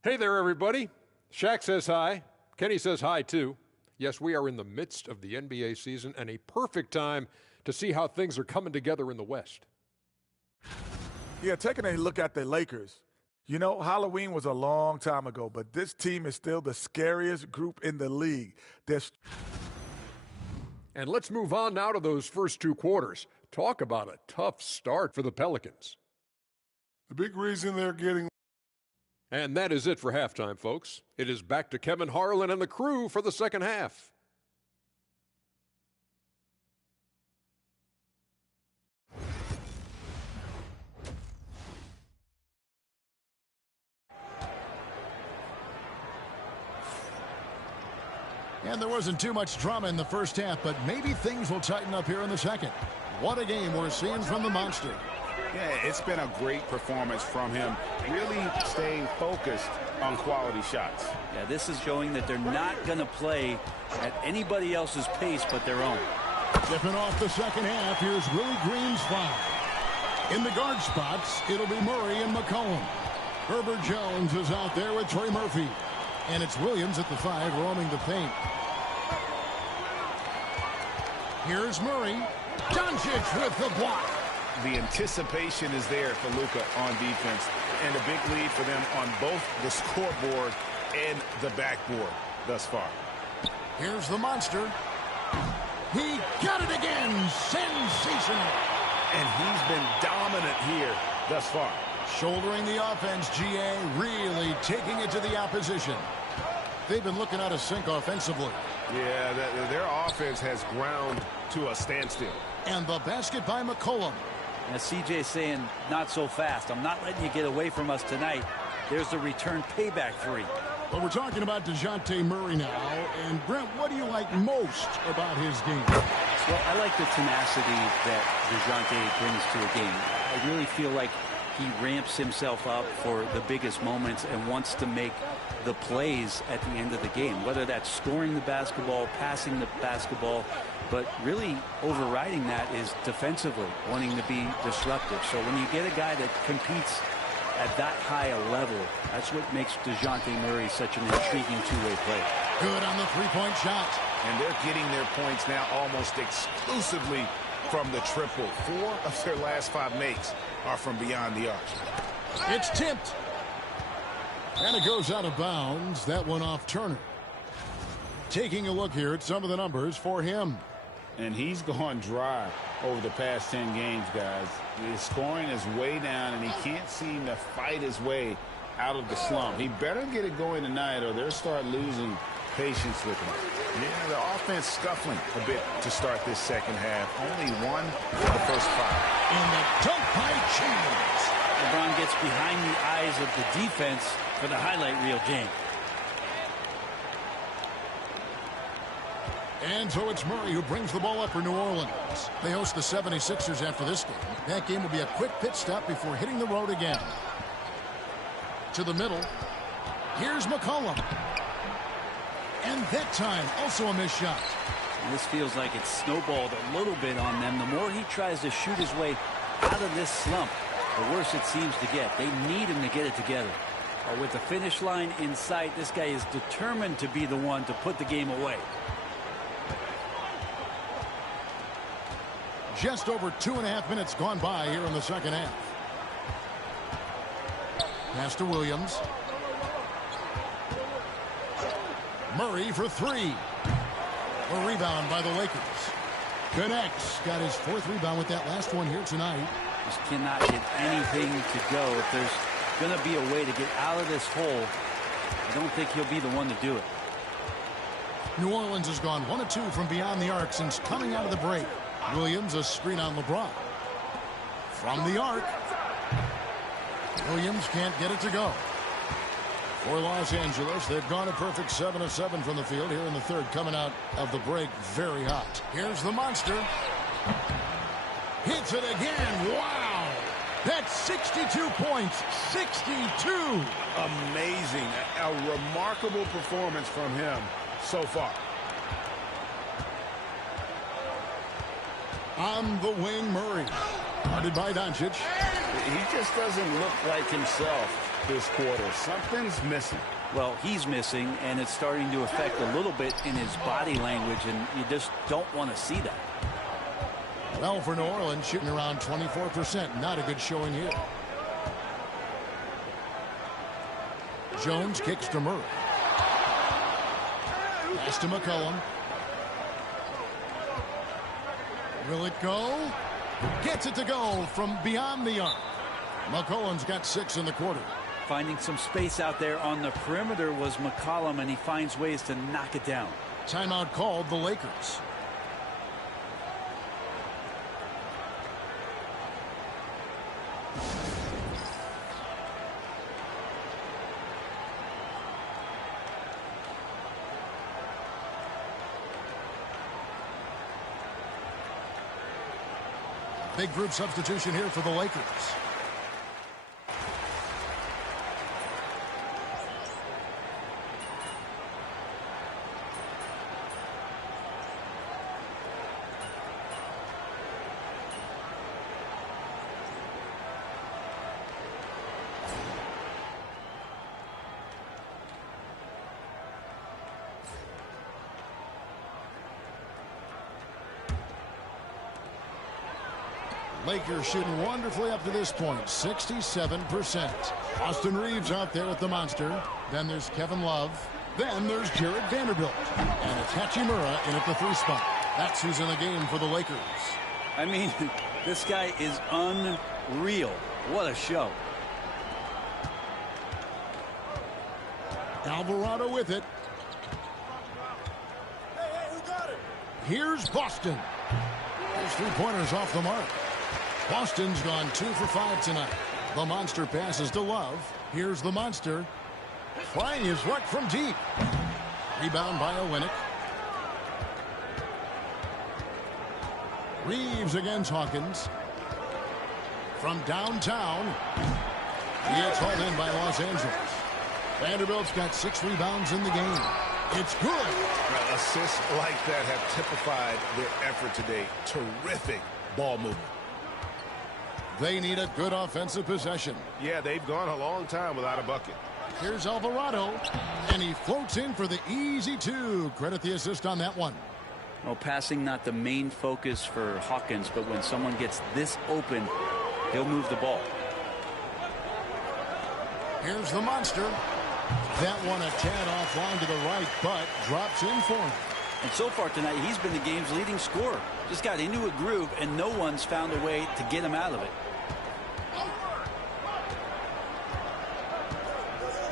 Hey there, everybody. Shaq says hi. Kenny says hi, too. Yes, we are in the midst of the NBA season and a perfect time to see how things are coming together in the West. Yeah, taking a look at the Lakers. You know, Halloween was a long time ago, but this team is still the scariest group in the league. And let's move on now to those first 2 quarters. Talk about a tough start for the Pelicans. The big reason they're getting... And that is it for halftime, folks. It is back to Kevin Harlan and the crew for the second half. And there wasn't too much drama in the first half, but maybe things will tighten up here in the second. What a game we're seeing from the monster. Yeah, it's been a great performance from him, really staying focused on quality shots. Yeah, this is showing that they're not going to play at anybody else's pace but their own. Tipping off the second half, here's Willie Green's foul. In the guard spots, it'll be Murray and McCollum. Herbert Jones is out there with Trey Murphy. And it's Williams at the 5 roaming the paint. Here's Murray. Doncic with the block. The anticipation is there for Luka on defense, and a big lead for them on both the scoreboard and the backboard thus far. Here's the monster. He got it again. Sensational. And he's been dominant here thus far. Shouldering the offense, GA, really taking it to the opposition. They've been looking out of sync offensively. Yeah, their offense has ground to a standstill. And the basket by McCollum. Now CJ saying, not so fast. I'm not letting you get away from us tonight. There's the return payback 3. Well, we're talking about DeJounte Murray now. And Brent, what do you like most about his game? Well, I like the tenacity that DeJounte brings to a game. I really feel like he ramps himself up for the biggest moments and wants to make the plays at the end of the game, whether that's scoring the basketball, passing the basketball, but really overriding that is defensively, wanting to be disruptive. So when you get a guy that competes at that high a level, that's what makes DeJounte Murray such an intriguing two-way player. Good on the three-point shot. And they're getting their points now almost exclusively from the triple. 4 of their last 5 makes are from beyond the arc. It's tipped. And it goes out of bounds. That one off Turner. Taking a look here at some of the numbers for him. And he's gone dry over the past 10 games, guys. His scoring is way down, and he can't seem to fight his way out of the slump. He better get it going tonight, or they'll start losing patience with him. Yeah, the offense scuffling a bit to start this second half. Only 1 of the first 5. And the dunk by James. LeBron gets behind the eyes of the defense for the highlight reel, James. And so it's Murray who brings the ball up for New Orleans. They host the 76ers after this game. That game will be a quick pit stop before hitting the road again. To the middle. Here's McCollum. And that time, also a missed shot. And this feels like it's snowballed a little bit on them. The more he tries to shoot his way out of this slump, the worse it seems to get. They need him to get it together. But with the finish line in sight, this guy is determined to be the one to put the game away. Just over 2.5 minutes gone by here in the second half. Pass to Williams. Murray for 3. A rebound by the Lakers. Connects. Got his 4th rebound with that last one here tonight. Just cannot get anything to go. If there's going to be a way to get out of this hole, I don't think he'll be the one to do it. New Orleans has gone 1 of 2 from beyond the arc since coming out of the break. Williams, a screen on LeBron. From the arc. Williams can't get it to go. For Los Angeles, they've gone a perfect 7 of 7 from the field here in the third, coming out of the break very hot. Here's the monster. Hits it again. Wow. That's 62 points. 62. Amazing. A remarkable performance from him so far. On the wing, Murray. Guarded by Doncic. He just doesn't look like himself this quarter. Something's missing. Well, he's missing, and it's starting to affect a little bit in his body language, and you just don't want to see that. Well, for New Orleans, shooting around 24%. Not a good showing here. Jones kicks to Murray. Pass to McCollum. Will it go? Gets it to go from beyond the arc. McCollum's got 6 in the quarter. Finding some space out there on the perimeter was McCollum, and he finds ways to knock it down. Timeout called the Lakers. Big group substitution here for the Lakers. Lakers shooting wonderfully up to this point, 67%. Austin Reeves out there with the monster. Then there's Kevin Love. Then there's Jared Vanderbilt. And it's Hachimura in at the 3 spot. That's who's in the game for the Lakers. I mean, this guy is unreal. What a show. Alvarado with it. Hey, who got it? Here's Boston. His 3-pointers off the mark. Boston's gone 2 for 5 tonight. The monster passes to Love. Here's the monster. Trying his luck from deep. Rebound by Olynyk. Reeves against Hawkins. From downtown. He gets hauled in by Los Angeles. Vanderbilt's got 6 rebounds in the game. It's good. Assists like that have typified their effort today. Terrific ball movement. They need a good offensive possession. Yeah, they've gone a long time without a bucket. Here's Alvarado, and he floats in for the easy two. Credit the assist on that one. Well, passing not the main focus for Hawkins, but when someone gets this open, he'll move the ball. Here's the monster. That one a tad offline to the right, but drops in for him. And so far tonight, he's been the game's leading scorer. Just got into a groove, and no one's found a way to get him out of it.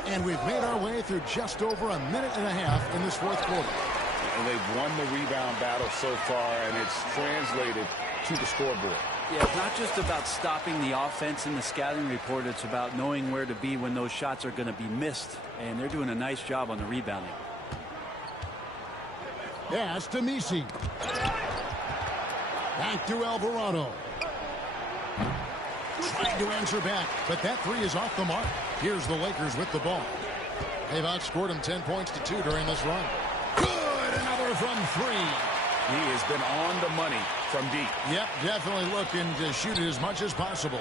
And we've made our way through just over a minute and a half in this fourth quarter. And they've won the rebound battle so far, and it's translated to the scoreboard. Yeah, it's not just about stopping the offense in the scouting report. It's about knowing where to be when those shots are going to be missed. And they're doing a nice job on the rebounding. Pass to Messi. Back to Alvarado. Trying to answer back, but that three is off the mark. Here's the Lakers with the ball. They've outscored them 10 points to 2 during this run. Good, another from three. He has been on the money from deep. Yep, definitely looking to shoot it as much as possible.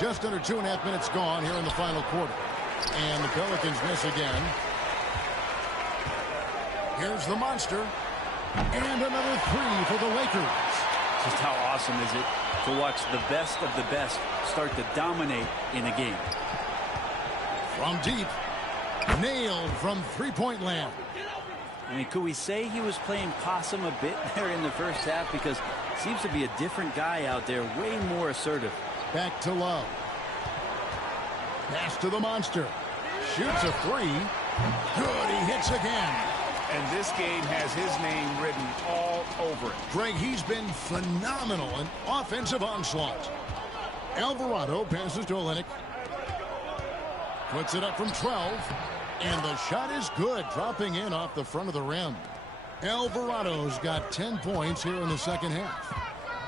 Just under 2.5 minutes gone here in the final quarter. And the Pelicans miss again. Here's the monster. And another three for the Lakers. Just how awesome is it to watch the best of the best start to dominate in a game. From deep. Nailed from three-point land. I mean, could we say he was playing possum a bit there in the first half? Because seems to be a different guy out there, way more assertive. Back to Love. Pass to the monster. Shoots a three. Good, he hits again. And this game has his name written all over it. Greg, he's been phenomenal in offensive onslaught. Alvarado passes to Olynyk. Puts it up from 12. And the shot is good, dropping in off the front of the rim. Alvarado's got 10 points here in the second half.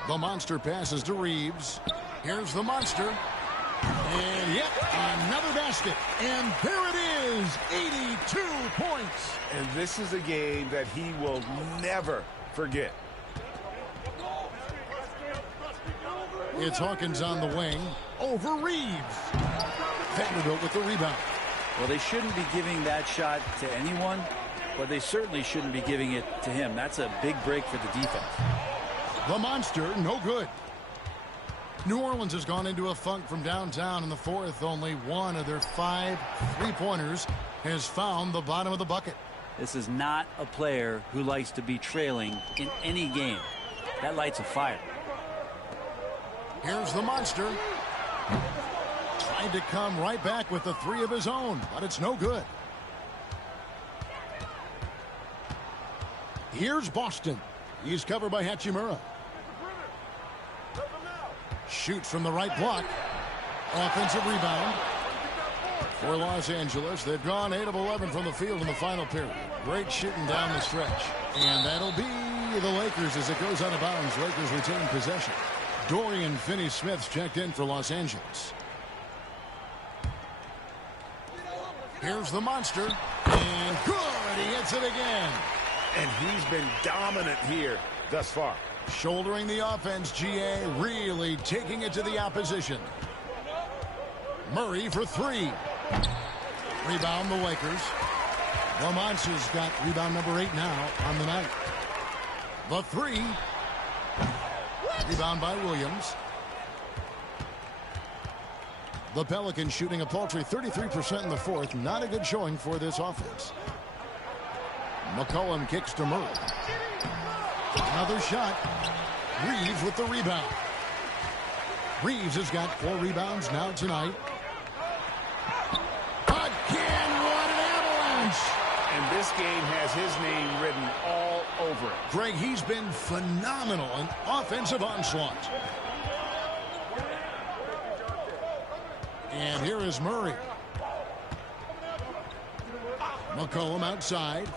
The monster passes to Reeves. Here's the monster. And yep, another basket. And there it is, 82 points. And this is a game that he will never forget. It's Hawkins on the wing over Reeves. Vanderbilt with the rebound. Well, they shouldn't be giving that shot to anyone, but they certainly shouldn't be giving it to him. That's a big break for the defense. The monster, no good. New Orleans has gone into a funk from downtown in the fourth. Only one of their 5 three-pointers has found the bottom of the bucket. This is not a player who likes to be trailing in any game. That lights a fire. Here's the monster. Tried to come right back with the three of his own, but it's no good. Here's Boston. He's covered by Hachimura. Shoots from the right block. Offensive rebound for Los Angeles. They've gone 8 of 11 from the field in the final period. Great shooting down the stretch. And that'll be the Lakers as it goes out of bounds. Lakers retain possession. Dorian Finney-Smith's checked in for Los Angeles. Here's the monster. And good. He hits it again. And he's been dominant here thus far. Shouldering the offense, GA really taking it to the opposition. Murray for three. Rebound the Lakers. The Monsters got rebound number 8 now on the night. The three. Rebound by Williams. The Pelicans shooting a paltry 33% in the fourth. Not a good showing for this offense. McCollum kicks to Murray. Another shot. Reeves with the rebound. Reeves has got 4 rebounds now tonight. Again, what an avalanche! And this game has his name written all over it. Greg, he's been phenomenal in offensive onslaught. And here is Murray. McCollum outside.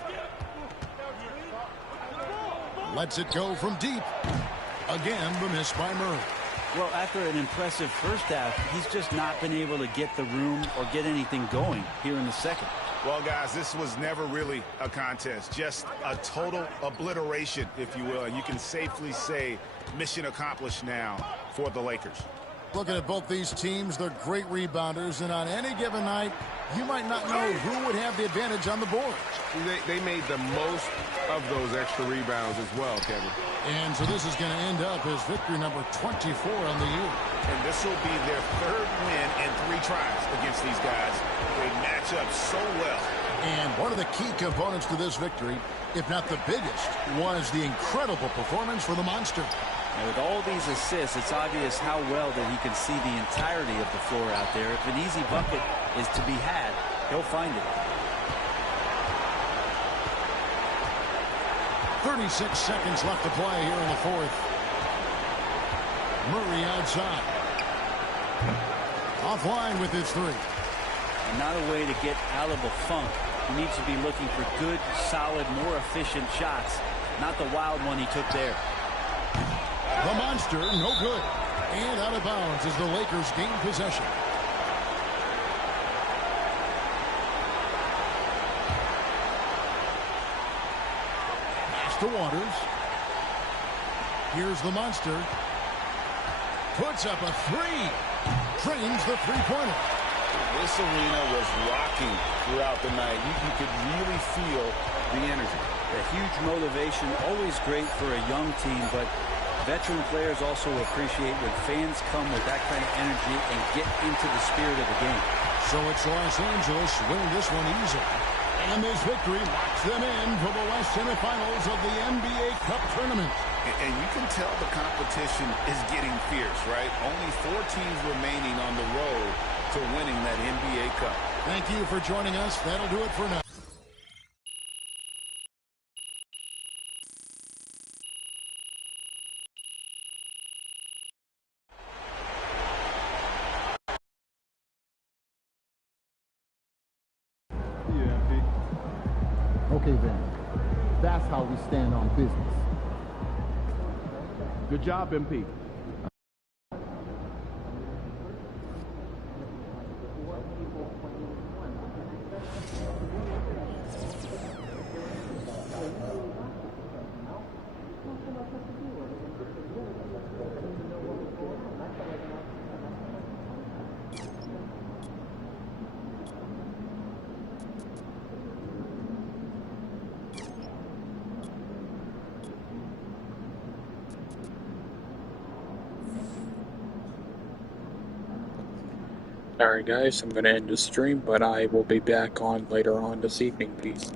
Lets it go from deep. Again, the miss by Murray. Well, after an impressive first half, he's just not been able to get the room or get anything going here in the second. Well, guys, this was never really a contest. Just a total obliteration, if you will. And you can safely say mission accomplished now for the Lakers. Looking at both these teams, they're great rebounders, and on any given night, you might not know who would have the advantage on the board. They made the most of those extra rebounds as well, Kevin. And so this is going to end up as victory number 24 on the year. And this will be their third win in 3 tries against these guys. They match up so well. And one of the key components to this victory, if not the biggest, was the incredible performance for the Monster. And with all these assists, it's obvious how well that he can see the entirety of the floor out there. If an easy bucket is to be had, he'll find it. 36 seconds left to play here in the fourth. Murray outside. Offline with his 3. And not a way to get out of a funk. He needs to be looking for good, solid, more efficient shots, not the wild one he took there. The Monster, no good. And out of bounds as the Lakers gain possession. Pass to Waters. Here's the Monster. Puts up a 3. Drains the three-pointer. This arena was rocking throughout the night. You could really feel the energy. A huge motivation, always great for a young team, but veteran players also appreciate when fans come with that kind of energy and get into the spirit of the game. So it's Los Angeles winning this one easily. And this victory locks them in for the West semifinals of the NBA Cup tournament. And you can tell the competition is getting fierce, right? Only 4 teams remaining on the road to winning that NBA Cup. Thank you for joining us. That'll do it for now. Okay then, that's how we stand on business. Good job, MP. Alright guys, I'm going to end the stream, but I will be back on later on this evening. Peace.